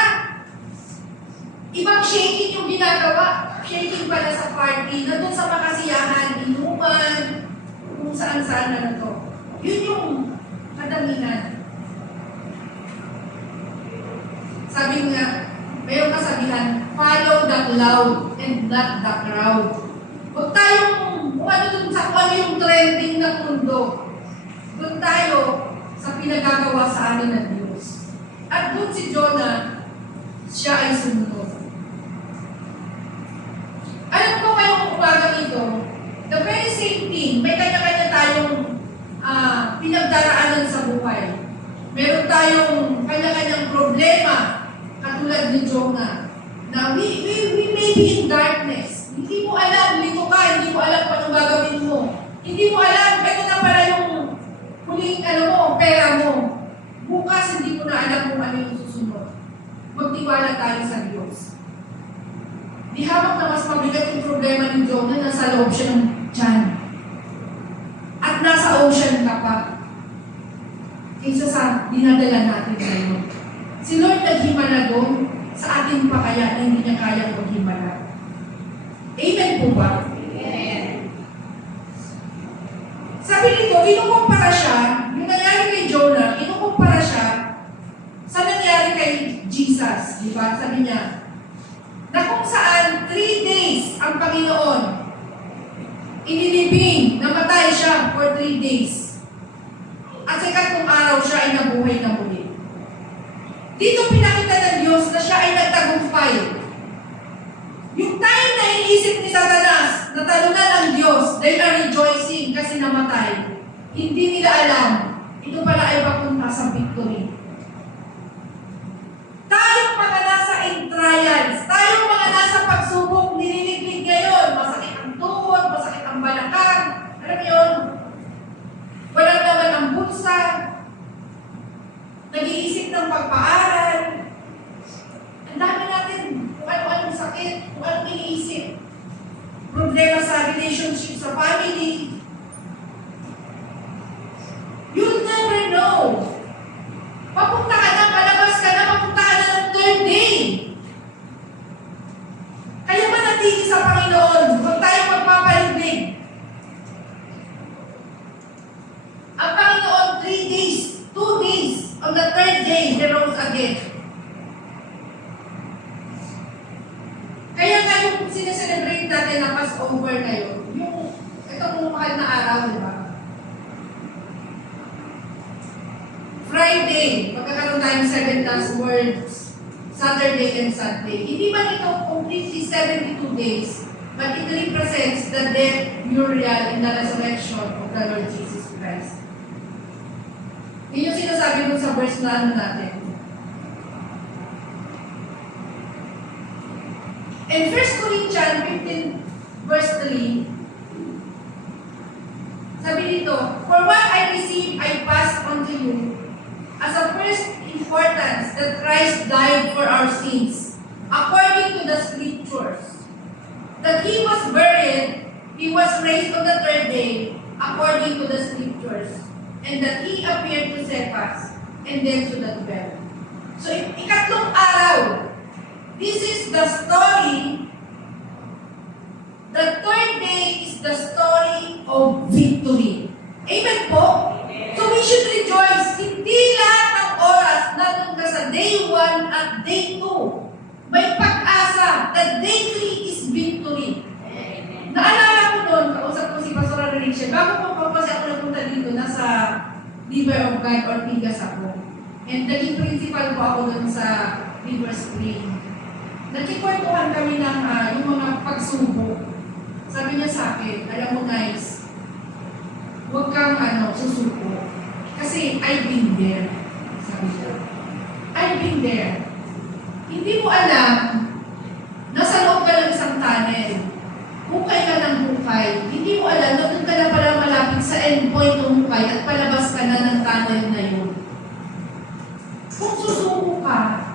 Ibang shaking yung ginagawa. Shaking pala sa party. Nandun sa makasiyahan, inuman, kung saan-saan na to. Yun yung kadamihan. Sabi nga, mayroong kasabihan, follow the cloud and not the crowd. Huwag tayong, kung ano yung trending ng mundo. Doon tayo sa pinagagawa sa amin ng Diyos. At doon si Jonah, siya ay sumunod. Alam ko ngayong umaga ito, the very same thing, may kanya-kanya tayong pinagdaraanan sa buhay. Meron tayong kanya-kanyang problema, katulad ni Jonah, na we may be in darkness. Hindi mo alam, lito ka, hindi mo alam kung anong gagawin mo. Hindi mo alam, ito na pala yung huling pera mo. Bukas, hindi mo na alam kung ano yung susunod. Magtiwala tayo sa Diyos. Di habang na mas mabigat yung problema ni Jonah, nasa loob siya ng tiyan. At nasa ocean ka pa. Kaysa sa dinadala natin ngayon. Si Lord naghimala doon sa ating pakaya na hindi niya kayang maghimala. Amen po ba? Amen. Sabi nito, inukumpara siya, yung nangyari kay Jonah, inukumpara siya sa nangyari kay Jesus. Di ba? Sabi niya, na kung saan 3 days ang Panginoon inilibing, namatay siya for 3 days. At sa ikatlong araw siya ay nabuhay na muli. Dito pinakita ng Diyos na siya ay nagtagumpay. Yung time na iniisip ni Satanas na talunan ang Diyos, they are rejoicing kasi namatay. Hindi nila alam, ito pala ay papunta sa victory. Tayong mga nasa in trials, tayong mga nasa pagsubok, nililiglig ngayon, masakit ang tuhod, masakit ang balakang, alam mo yun, walang naman ang bulsa, nag-iisip ng pagpaaral, ang dami natin kung ano-anong sakit, kung anong iniisip, problema sa relationship sa family. You'll never know. Papunta ka na, palabas ka na, papunta ka na ng 3rd day. Kaya manatili sa Panginoon, huwag tayong magpapaliglig. Ang Panginoon, 3 days, 2 days, on the 3rd day, He rose again. Kaya nga yung sineselebrate natin na Passover ngayon, yung itong mahal na araw, di ba? Friday, magkakaroon tayong 7 last words, Saturday and Sunday. Hindi man ito completely 72 days, but it represents the death, burial, and the resurrection of the Lord Jesus Christ. Yun yung sinasabi mo sa verse na ano natin. In 1 Corinthians 15 verse 3, sabi dito, for what I received, I passed on to you as of first importance that Christ died for our sins, according to the Scriptures. That He was buried, He was raised on the third day, according to the Scriptures, and that He appeared to Cephas, and then to the 12. So, ikatlong araw, this is the story. The third day is the story of victory. Amen po? So we should rejoice. Hindi lahat ng oras nandun ka sa day 1 at day 2. May pag-asa that day 3 is victory. Naalala ko noon, kausap ko si Pastor Richard, bago po kasi ako napunta dito, nasa River of God or Pigas ako. And naging principal po ako doon sa River Spring. Nagkikwentuhan kami ng yung mga pagsubok. Sabi niya sa akin, alam mo guys, huwag kang susuko. Kasi I've been there. Sabi niya. I've been there. Hindi mo alam, nasa loob ka ng isang tunnel. Hukay ka ng hukay. Hindi mo alam, na doon ka na pala malapit sa endpoint ng hukay at palabas ka na ng tunnel na yun. Kung susuko ka,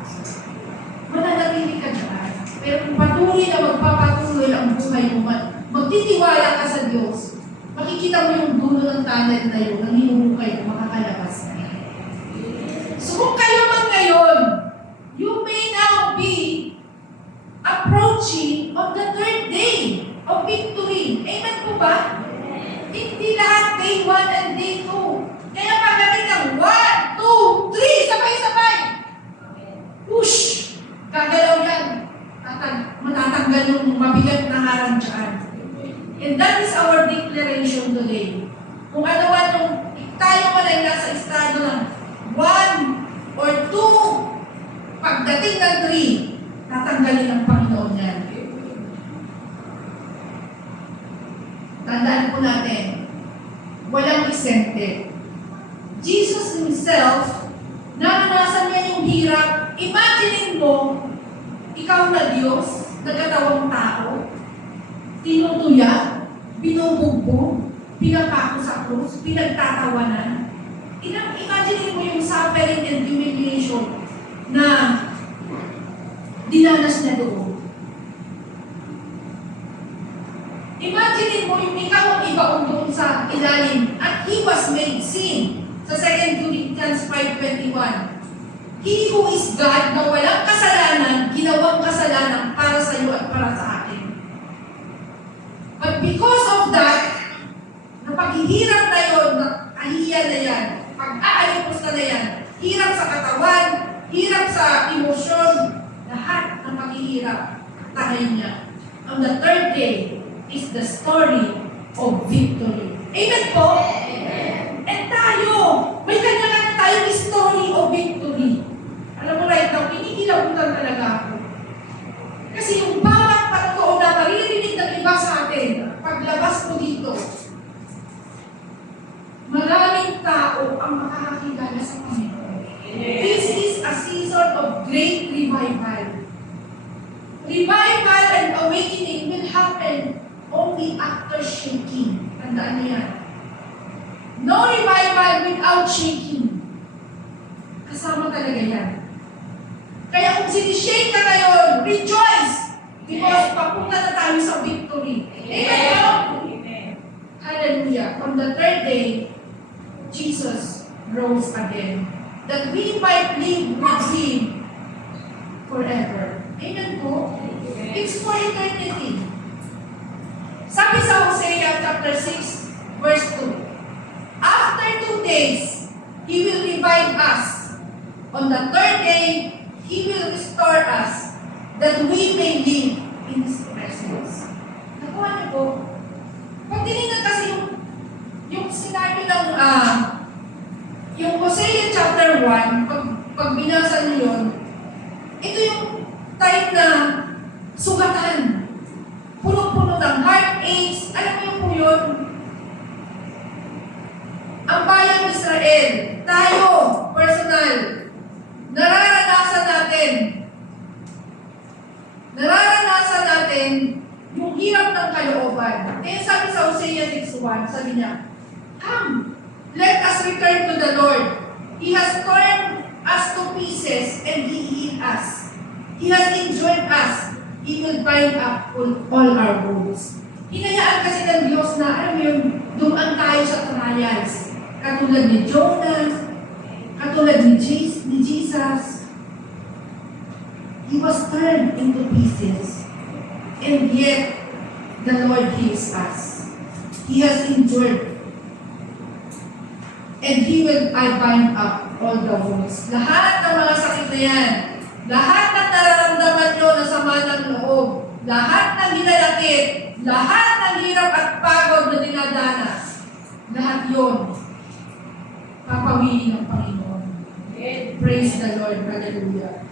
mananatili ka dyan. Pero kung patuloy na magpapatuloy ang buhay mo, magtitiwala ka sa Diyos, makikita mo yung dulo ng tunnel na yun, nang hinuhukay mo, makakalabas ka. So kung kayo man ngayon, you may now be approaching on the third day of victory. Amen po ba? Hindi lahat day 1 and day 2. Kaya pagdating ng 1, 2, 3, sabay-sabay. Push! Gagalaw yan. Matatanggal yung mabigat na harang dyan. And that is our declaration today. Kung ano man yung tayo man ay nasa estado ng 1 or 2, pagdating ng 3, tatanggalin ng Panginoon yan. Tandaan po natin, walang isente. Jesus Himself, naranasan niya yung hirap. Imagine mo, ikaw na Diyos, nagkatawang tao, tinutuya, binubugbog, pinapako sa krus, pinagtatawanan. Imagine mo yung suffering and humiliation na dinanas niya doon. Imagine mo yung ikaw ang ibaon doon sa ilalim at He was made sin. Sa 2 Corinthians 5:21. He who is God na walang kasalanan, ginawang kasalanan para sa iyo at para sa akin. But because of that, na paghihirap na yun, na kahihiyan na yan, pag-aalimos na yan, hirap sa katawan, hirap sa emosyon, lahat ng paghihirap, tahay niya. On the third day is the story of victory. Amen po? Amen. And tayo, may kanya-kanya tayong story of victory. Alam mo right now, kinikilabutan talaga ako. Kasi yung bawat pagkoon na maririnig ng iba sa atin, paglabas mo dito, maraming tao ang makakakilala sa Panginoon. This is a season of great revival. Revival and awakening will happen only after shaking. Tandaan niya. No revival without shaking. Kasama talaga yan. Kaya kung sinishake ka ngayon, rejoice! Because papunta na tayo sa victory. Amen? Hallelujah. On the third day, Jesus rose again. That we might live with Him forever. Amen po? It's for eternity. Sabi sa Hosea chapter 6, verse 2, after 2 days, He will revive us. On the third day, He will restore us, that we may live in His presence. Nakuha niyo po? Pag tinignan kasi yung sinabi ng yung Hosea chapter 1, pag binasa niyo yun, ito yung type na sugatan. Puno-puno hirap ng kalooban. Kaya sabi sa Hosea 6:1, sabi niya, "Come, let us return to the Lord. He has torn us to pieces and He healed us. He has injured us. He will bind up all our wounds." Hinayaan kasi ng Diyos na, alam mo yun, dumaan tayo sa trials. Katulad ni Jonah, katulad ni Jesus. He was turned into pieces. And yet, the Lord heals us. He has endured. And He will bind up all the wounds. Lahat ng mga sakit na yan, lahat ng nararamdaman nyo na sama ng loob, lahat ng hinalakit, lahat ng hirap at pagod na dinadanas, lahat yon papawili ng Panginoon. Praise the Lord. Hallelujah.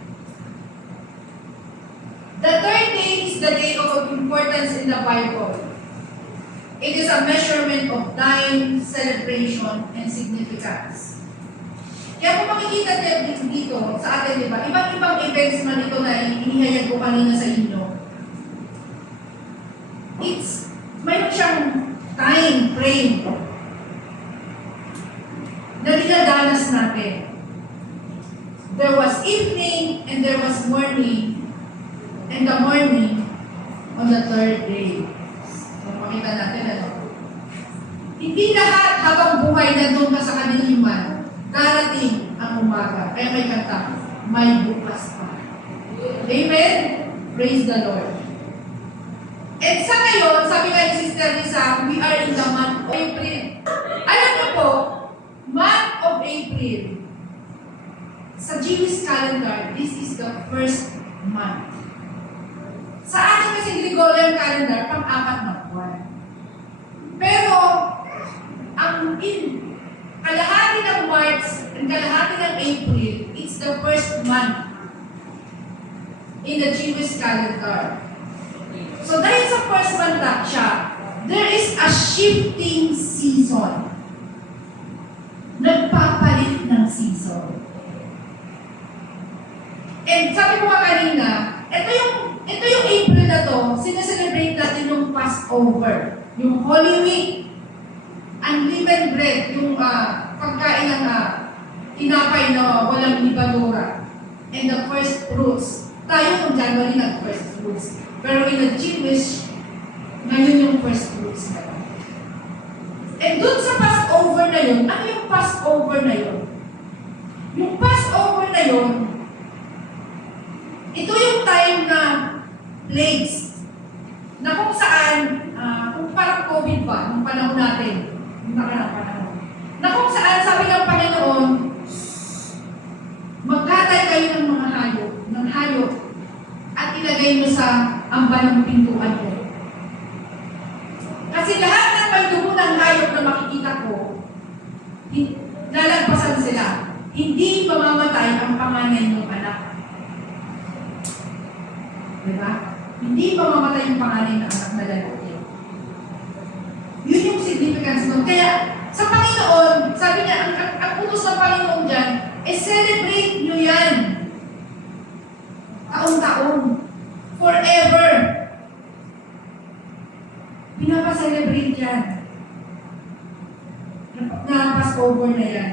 The third day is the day of importance in the Bible. It is a measurement of time, celebration, and significance. Kaya kung makikita niyo dito sa atin, di ba, ibang-ibang events man ito na inihayag ko kanina sa inyo. Mayroon siyang time frame na dinadanas natin. There was evening and there was morning, and the morning on the third day. So, makita natin ano. Hindi lahat habang buhay na doon ka sa kadiliman, darating ang umaga. Kaya may kanta, may bukas pa. Amen? Praise the Lord. And sa ngayon, sabi nga ni Sister Lisa, we are in the month of April. Alam niyo po, month of April, sa Jewish calendar, this is the first month. Sa ating kasi Gregorian calendar, pang-apat na buwan. Pero, ang kalahati ng March and kalahati ng April, it's the first month in the Jewish calendar. So dahil sa first month siya, there is a shifting season. Nagpapalit ng season. And sabi ko kanina, ito yung April na to, sineselebrate natin yung Passover, yung Holy Week, unleavened bread, yung pagkain ng tinapay na walang libadura, and the first fruits. Tayo nung January nag-first fruits. Pero in the Jewish, ngayon yung first fruits na lang. And dun sa Passover na yun, ano yung Passover na yun? Yung Passover na yun, ito yung time na plagues, na kung saan, kung parang COVID ba, nung panahon natin, yung nakarang panahon, na kung saan sabi ng Panginoon, magkatay kayo ng mga hayop, at ilagay mo sa amban ng pintuan ko. Kasi lahat ng may dugo ng hayop na makikita ko, lalagpasan sila. Hindi mamamatay ang panganay ng anak. Diba? Hindi mamamatay yung panganay ng anak na lalaki. Yun yung significance nun. Kaya, sa Panginoon, sabi niya, ang utos ng Panginoon dyan, celebrate nyo yan. Taon-taon. Forever. Pinapaselebrate yan. Na Passover na yan.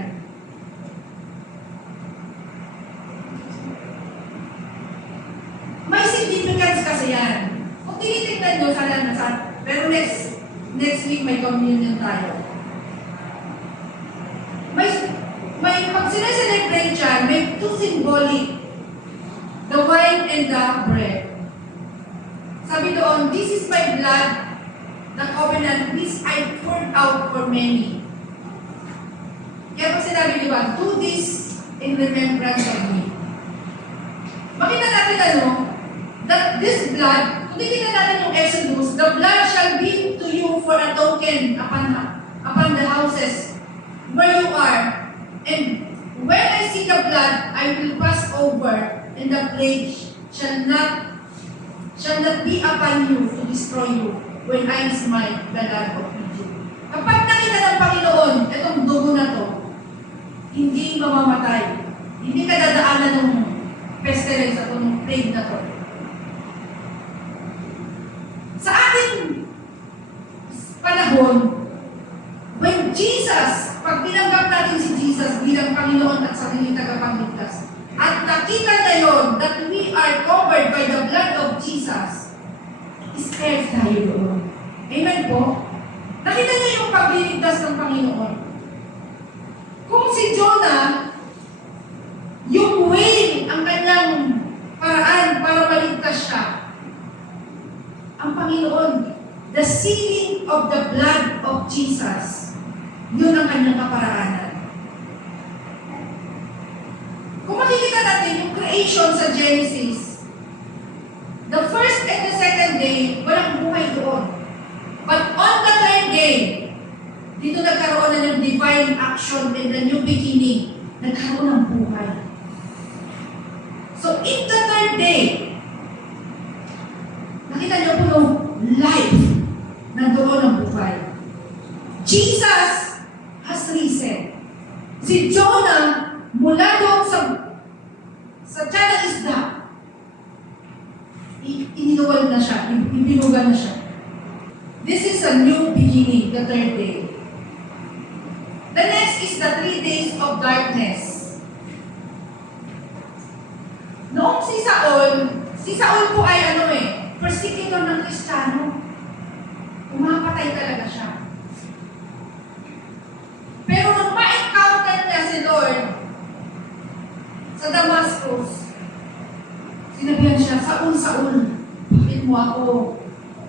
May significance kasi yan. Kung tinitignan nyo, pero next week may communion tayo. May pag sineselebrate yan, may two symbolic. The wine and the bread. Sabi doon, this is my blood, the covenant, this I poured out for many. Kaya pag sinabi, di ba, do this in remembrance of me. Makita natin that this blood, kung titignan natin yung Exodus, the blood shall be to you for a token upon the houses where you are. And when I see the blood, I will pass over, and the plague shall not be upon you to destroy you when I smite the land of Egypt. Kapag nakita ng Panginoon, itong dugo na to, hindi mamamatay. Hindi ka dadaanan ng pestilence at ng plague na to. Sa ating panahon, when Jesus, pag tinanggap natin si Jesus bilang Panginoon at sariling tagapagligtas, at nakita ngayon that we are covered by the blood of Jesus, scared tayo doon. Amen po? Nakita niyo yung pagliligtas ng Panginoon. Kung si Jonah, yung way, ang kanyang paraan para maligtas siya, ang Panginoon, the sealing of the blood of Jesus, yun ang kanyang kaparaanan. Kung makikita natin yung creation sa Genesis, the first and the second day, walang buhay doon. But on the third day, dito nagkaroon na ng divine action and the new beginning. Nagkaroon ng buhay. So in the third day, nakita niyo po yung life nandoon ang buhay. Jesus has risen. Si Jonah, mula doon sa tiyan ng isda, ininuwal na siya, ibinugan na siya. This is a new beginning, the third day. The next is the 3 days of darkness. Noong si Saul po ay persecutor ng Kristiyano. Umapatay talaga siya. Pero nung ma-encounter niya si Lord sa Damascus, sinabihan siya, Saul, bakit mo ako?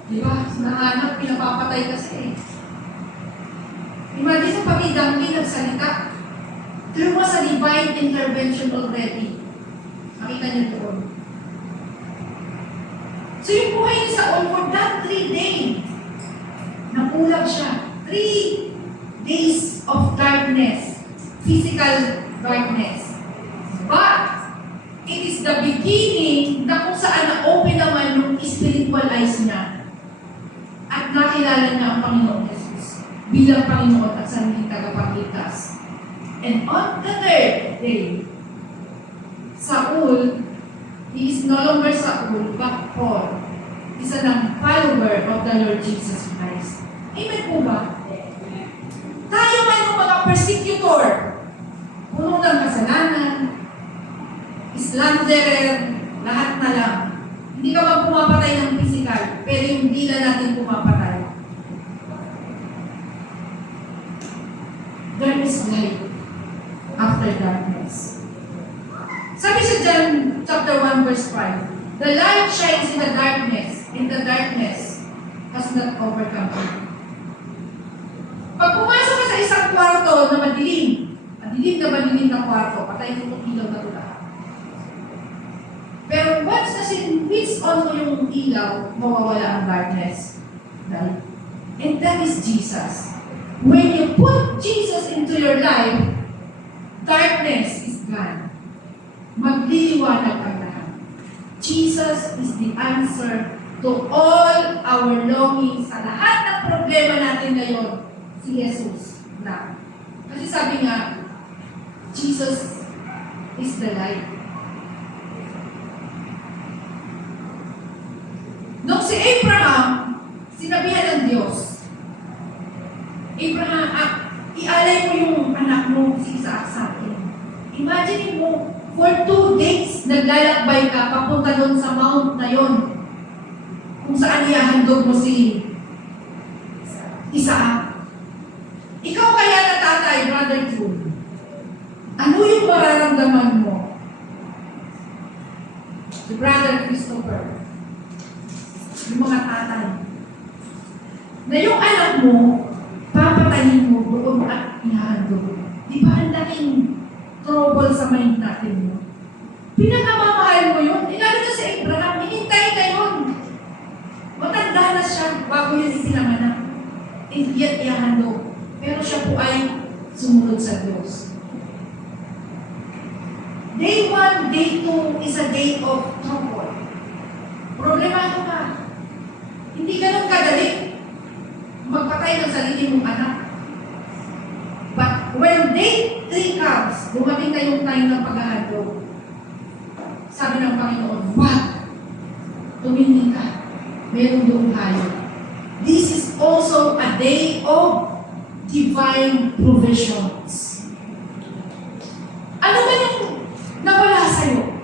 Diba? Nahanap, pinapapatay kasi. Imagine sa pag-idangki nagsalita. Through was a divine intervention already. Makita niyo doon. So yung buhay ni Saul for that 3 days, napulag siya. 3 days of darkness, physical darkness. But, it is the beginning na kung saan na-open naman yung spiritual eyes niya. At nakilala niya ang Panginoon Jesus bilang Panginoon at sariling tagapagligtas. And on the third day, Saul, he is no longer Saul, but Paul. Isa ng follower of the Lord Jesus Christ. Amen po ba? Tayo man yung mga persecutor, puno ng kasalanan, slanderer, lahat na lang. Hindi ka man pumapatay ng physical, pero yung dila natin pumapatay. There is light after darkness. Sabi sa John chapter 1 verse 5, the light shines in the darkness, and the darkness has not overcome it. Pag pumasok ka sa isang kwarto na madilim na kwarto, patay mo itong ilaw na ito lahat. Pero once na sinwitch on mo yung ilaw, mawawala ang darkness. Right? And that is Jesus. When you put Jesus into your life, darkness is gone. Magliliwanag ang lahat. Jesus is the answer to all our longings. Sa lahat ng problema natin ngayon, si Jesus na. Kasi sabi nga, Jesus is the light. Nung si Abraham, sinabihan ng Diyos, Abraham, ialay mo yung anak mo, si Isaac sa akin. Imagine mo, for 2 days, naglalakbay ka, papunta doon sa mount na yon, kung saan ihahandog mo si Isaac. Ikaw kaya na tatay, Brother June, ano yung mararamdaman mo? Si Brother Christopher, yung mga tatay, na yung anak mo, papatayin mo doon at ihahandog. Di ba ang laking trouble sa mind natin mo? Pinakamamahal mo yun. Lalo na sa Abraham, hinintay na yun. Matanda na siya bago yun ipinanganak. And yet ihahandog. Pero siya po ay sumunod sa Diyos. Day 1, day 2 is a day of trouble. Problemado ka. Hindi ganun kadali magpatay ng sarili mong anak. But when day 3 comes, dumating na yung time ng paghahandog. Sabi ng Panginoon, wag! Tumingin ka. Meron doong hayop. a day of divine provisions. Ano ba yung nawala sa'yo?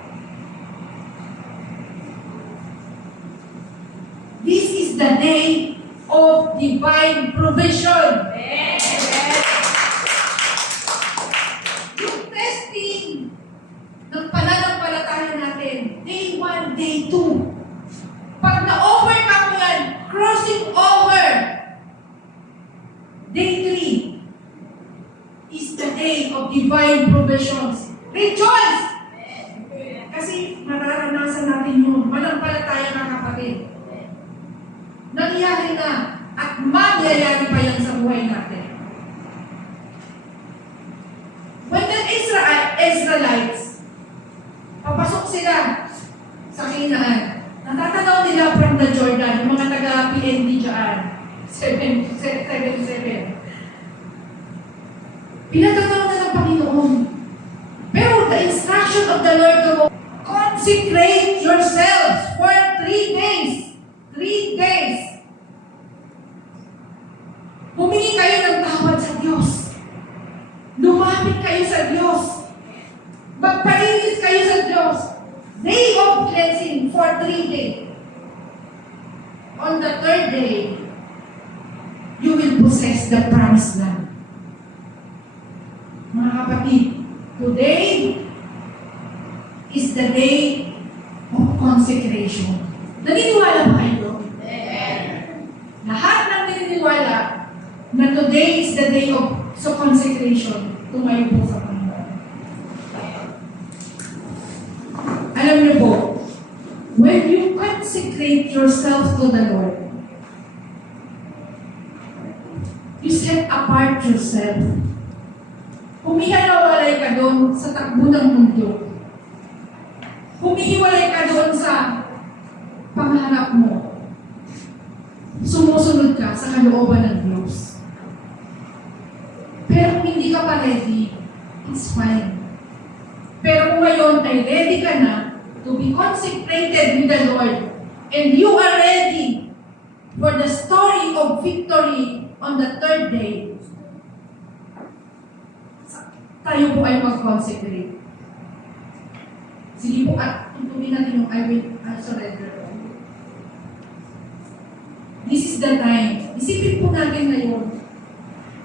This is the day of divine provision. Yung testing ng pananampalataya natin, day 1, day 2. Pag na-overcome mo yan, crossing over, day 3 is the day of divine provisions. Rejoice! Kasi mararanasan natin yun. Manampalataya na kapatid. Nangyari na at magyayari pa yan sa buhay natin. When the Israelites, papasok sila sa Canaan, natatanaw nila from the Jordan, yung mga taga-PND dyan, 7-7. Pinatataw na ng Panginoon. Pero the instruction of the Lord to consecrate yourselves for 3 days. 3 days. Humingi kayo ng tawad sa Diyos. Lumapit kayo sa Diyos. Magpalinis kayo sa Diyos. Day of cleansing for 3 days. On the 3rd day, you will possess the promised land. Mga kapatid, today is the day of consecration. Naniniwala ba kayo? Lahat ng naniniwala na today is the day of consecration, tumayo po sa Panginoon. Alam niyo po, when you consecrate yourself to the Lord, you set apart yourself. Humihalawalay ka doon sa takbo ng mundo. Humihiwalay ka doon sa pangarap mo. Sumusunod ka sa kalooban ng Diyos. Pero kung hindi ka pa ready, it's fine. Pero kung ngayon ay ready ka na to be consecrated with the Lord, and you are ready for the story of victory on the 3rd day, tayo po ay mag-consecrate. Sige po, at tutunin natin yung I surrender. This is the time. Isipin po natin ngayon.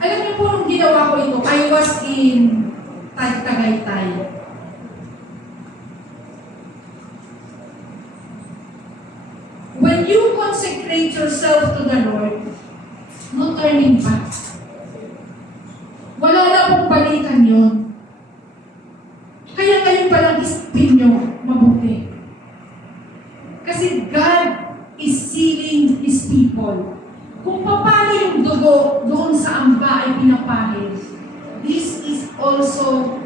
Alam niyo po, nung ginawa ko ito, I was in Tagaytay. When you consecrate yourself to the Lord, no turning back. Wala na pong balikan yun. Kaya kayo palang isipin nyo mabuti. Kasi God is sealing His people. Kung paano yung dugo doon sa amba ay pinapahid, this is also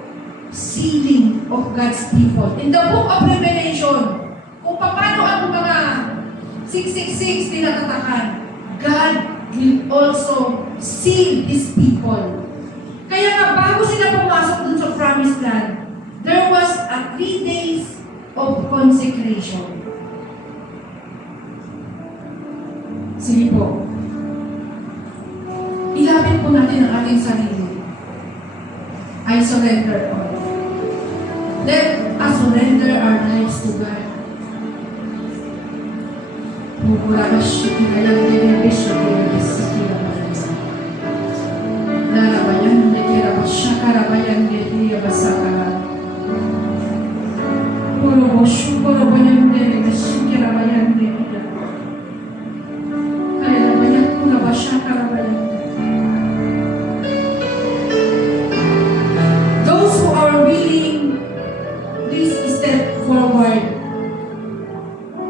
sealing of God's people. In the book of Revelation, kung paano ang mga 666 tinatatakan, God will also seal His people. Kaya nga bago sila pumasok dun sa promised land, there was a 3 days of consecration. Sige po. Ilapit po natin ang ating sarili. I surrender all. Let us surrender our lives to God. Mukurabashi-kirayan diri-bishi-diri-bishi-kirabayan. Narabayan diri-kirabasyakarabayan diri-basakaran. Puro-boshu-kurabayan diri-bishi-kirabayan diri-kirabayan. Karabayan kurabasyakarabayan. Those who are willing, please step forward.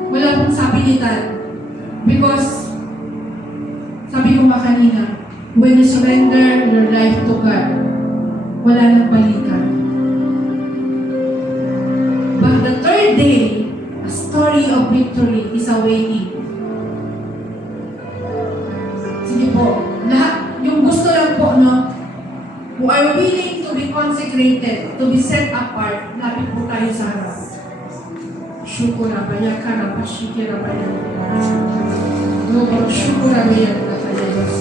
Wala pong sapilitan. Because, sabi ko nga kanina, when you surrender your life to God, wala nang balikan. But the 3rd day, a story of victory is awaiting. Sige po, lahat, yung gusto lang po, no, who are willing to be consecrated, to be set apart, lapit po tayo sa harap. Shukurabaya karapashikirabaya. Lord, shukurabaya na tayo, Diyos.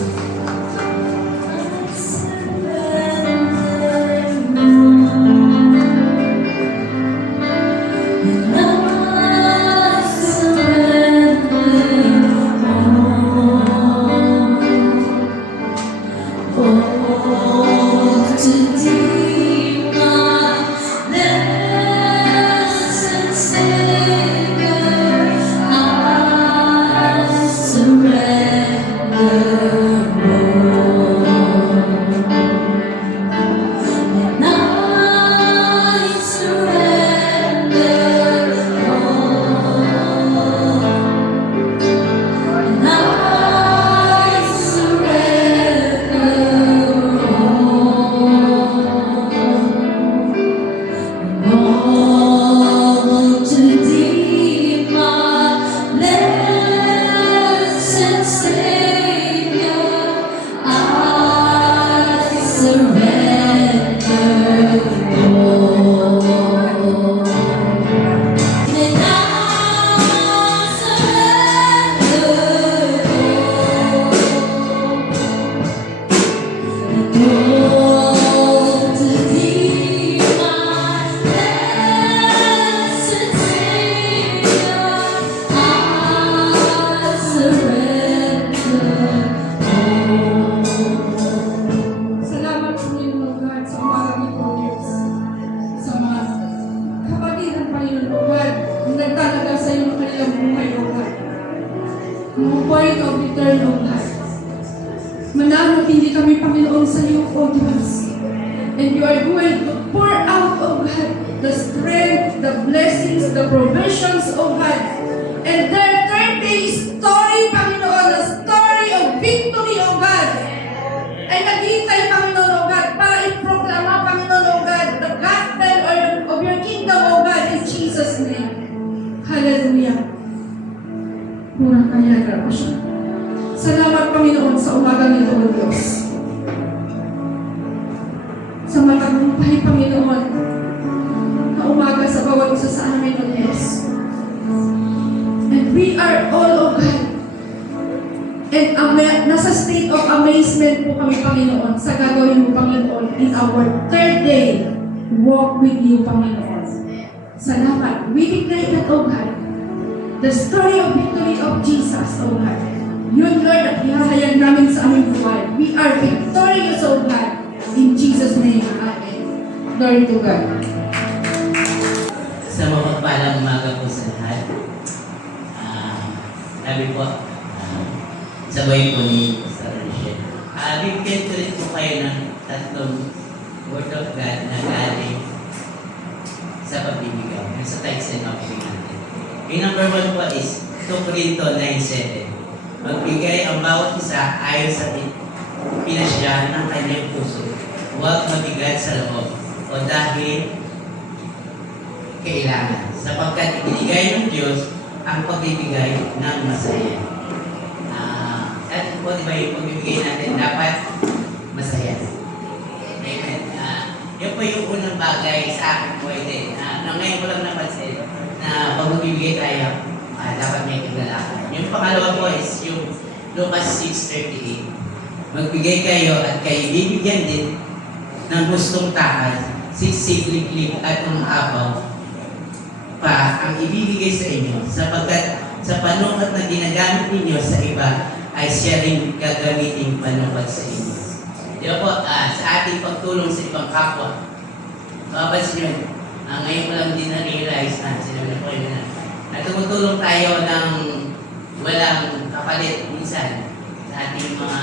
Salamat Panginoon God sa umaga nito, Diyos. Sa mga kapatid ng Panginoon God, ang nagtalaga sa iyo ng kanilang buhay, O God. Mga point of return, O God. Manalo hindi kami, Panginoon, sa iyo, O Diyos. And you are going to pour out, O God, the strength, the blessings, the provisions, O God. And their 30 story, Panginoon, a story of victory, O God. Ay naghihintay, Panginoon, O God, para i-proklama, Panginoon, O God, the gospel of your kingdom, O God, in Jesus' name. Hallelujah. Murang kanya na siya. Salamat, Panginoon, sa umaga nito, O Diyos. Sa matagumpay, Panginoon, na umaga sa bawat isa sa amin, O Diyos. And we are all, O God, and nasa state of amazement po kami, Panginoon, sa gagawin mo, Panginoon, in our third day, walk with you, Panginoon. Salamat. We declare that, O God, the story of victory of Jesus, O God. Yun, Lord, at ihahayag namin sa aming buhay. We are victorious, O God. In Jesus' name, Amen. Glory to God. Sa mapagpalang umaga po sa lahat. Sabi po, sabay po ni Sir Rachel. Bibigyan ko rin po kayo ng tatlong word of God na galing sa pagbibigaw. Yung sa text and offering natin. Yung number 1 po is 2 Corinto 9:7. Magbigay ang bawat isa ayon sa pinasyahan ng kanyang puso. Huwag mabigat sa loob o dahil kailangan. Sapagkat ibinigay ng Diyos ang pagbibigay ng masaya. At po, di ba yung pagbibigay natin dapat masaya. Amen. Yun po yung unang bagay sa akin po din. Na ngayon ko lang napansin na pag magbibigay tayo, dapat may kagalakan. Yung pangalawa po is yung Lucas 6:38. Magbigay kayo at kayo bibigyan din ng gustong takas, sisiklik at umahabaw pa ang ibibigay sa inyo sapagkat sa panukat na ginagamit ninyo sa iba ay siya rin gagamitin panukat sa inyo. Di ba po, sa ating pagtulong sa ibang kapwa, mapapansin nyo, ngayon ko lang din na-realize na sinabi ko kayo na tumutulong tayo ng walang kapalit minsan sa ating mga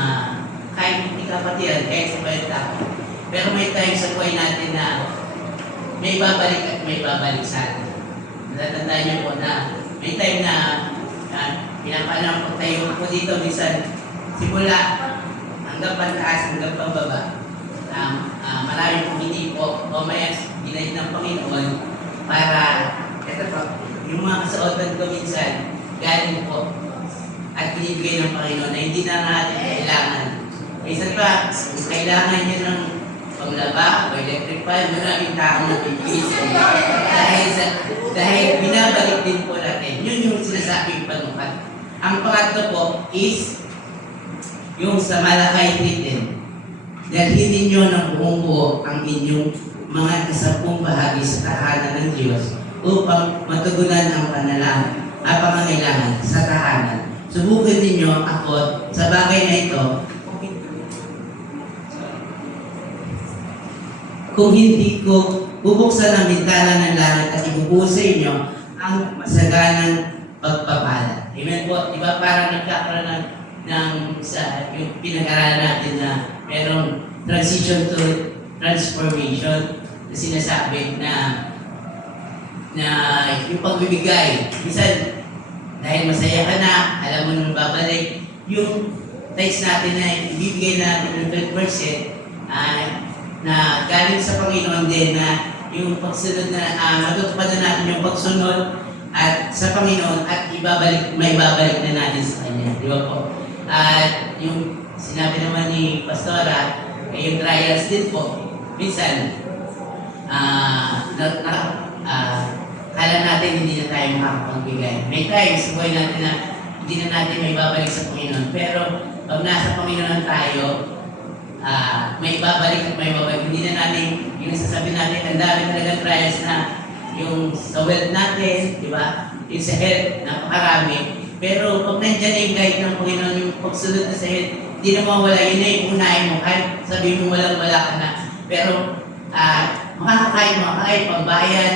kahit hindi kapatiran, kahit sa palit ako. Pero may time sa buhay natin na may babalik at may babalik sa atin. Natatandaan niyo po na may time na pinapanang po tayo po dito minsan simula hanggang pantaas, hanggang pababa. Marami pong hindi po o may ginay ng Panginoon para ito po, yung mga kasuotan ko minsan galing po at binibigay ng Panginoon na hindi na natin kailangan. Minsan pa, kailangan niya ng panglaba o electric fan, maraming taong nagpipis. Dahil binabalik din po natin. Yun yung sinasabing panukat. Ang pangatlo po is yung sa Malakay 3:10. Dalhin ninyo ng buong buo ang inyong mga kasampung bahagi sa tahanan ng Diyos upang matugunan ang pangangailangan sa tahanan. Subukan ninyo ako sa bagay na ito. Kung hindi ko bubuksan ang bintana ng langit at ibubuhos sa inyo ang masaganang pagpapala. Amen po. Di ba parang nagkakaroon sa yung pinag-aralan natin na merong transition to transformation na sinasabi na yung pagbibigay. Minsan, dahil masaya ka na, alam mo nung babalik, yung text natin na ibibigay natin ng 12% na galing sa Panginoon din na yung pagsunod na matutupad na natin yung pagsunod at sa Panginoon at may babalik na natin sa Kanya. Di ba po? At yung sinabi naman ni Pastora, yung trials din po, minsan, kala natin hindi na tayo makakapagbigay. May times sa buhay natin na hindi na natin may babalik sa Panginoon. Pero pag nasa Panginoon tayo, may babalik at may babalik. Hindi na natin, yung sasabi natin, ang dami talaga trials na yung sa wealth natin, di ba? Yung sa health, napakarami. Pero pag nandiyan na yung guide ng Panginoon, yung pagsunod na sa health, hindi na mawala, yun na yung unahin mo. Kahit sabihin mo walang-wala ka na. Pero makakakain, pagbayad,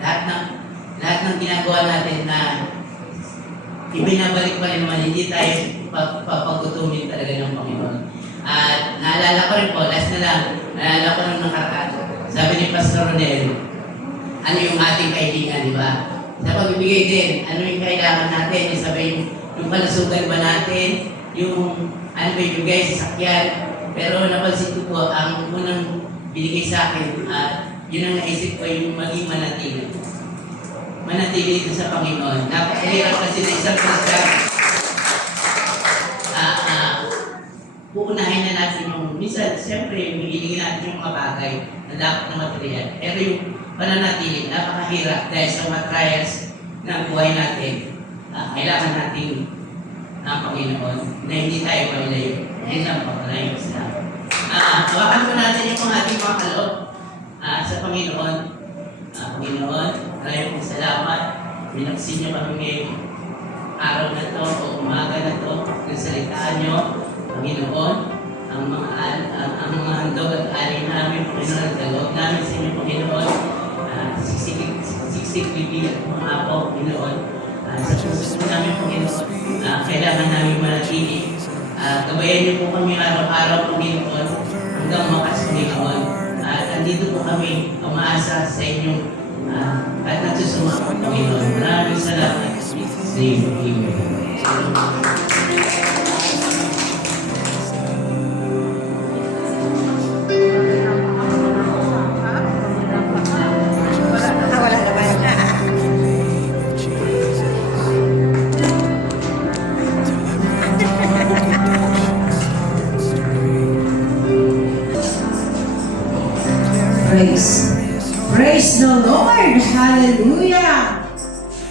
lahat ng ginagawa natin na ibinabalik pa rin naman, hindi tayo papagutumin talaga ng Panginoon. At naalala ko rin po, last na lang, naalala ko nung nakaraan. Sabi ni Pastor Rodel, ano yung ating kailangan, di ba? Sa pagbibigay din, ano yung kailangan natin? Sabi yung palasugan ba natin? Yung ano ba yung bigay sa sakyan? Pero napansin ko po, ang unang binigay sa akin, yun ang naisip ko yung maging manatili. Manatili dito sa Panginoon. Napakahirap kasi na isang Christian. Uunahin na natin yung, minsan, siyempre, hihilingin natin yung mga bagay na dapat na material. Pero yung pananatili, napakahirap dahil sa mga trials ng buhay natin, kailangan natin ng Panginoon na hindi tayo mailayo. Yan lang po, maraming salamat. Hawakan po natin yung ating mga kaloob sa Panginoon. Panginoon, maraming pong salamat. Binaksin niyo kami ngayong araw na to o umaga na to ng salitaan niyo. Panginoon, ang mga handog at alay namin, Panginoon, at kaloob namin sa inyo, Panginoon, siksik bibig at mga apo, Panginoon, sa puso namin, Panginoon, kailangan namin manatili. Gabayan niyo po kami araw-araw, Panginoon, hanggang makas, Panginoon. Andito po kami umaasa sa inyong at nagsusumako, Panginoon. Maraming salamat sa iyo, Amen. Praise the Lord! Hallelujah!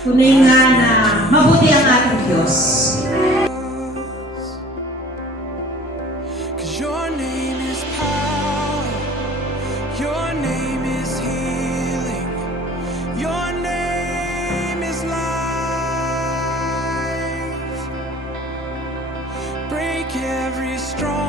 Tunay nga na mabuti ang ating Diyos. Cause your name is power, your name is healing, your name is life. Break every strong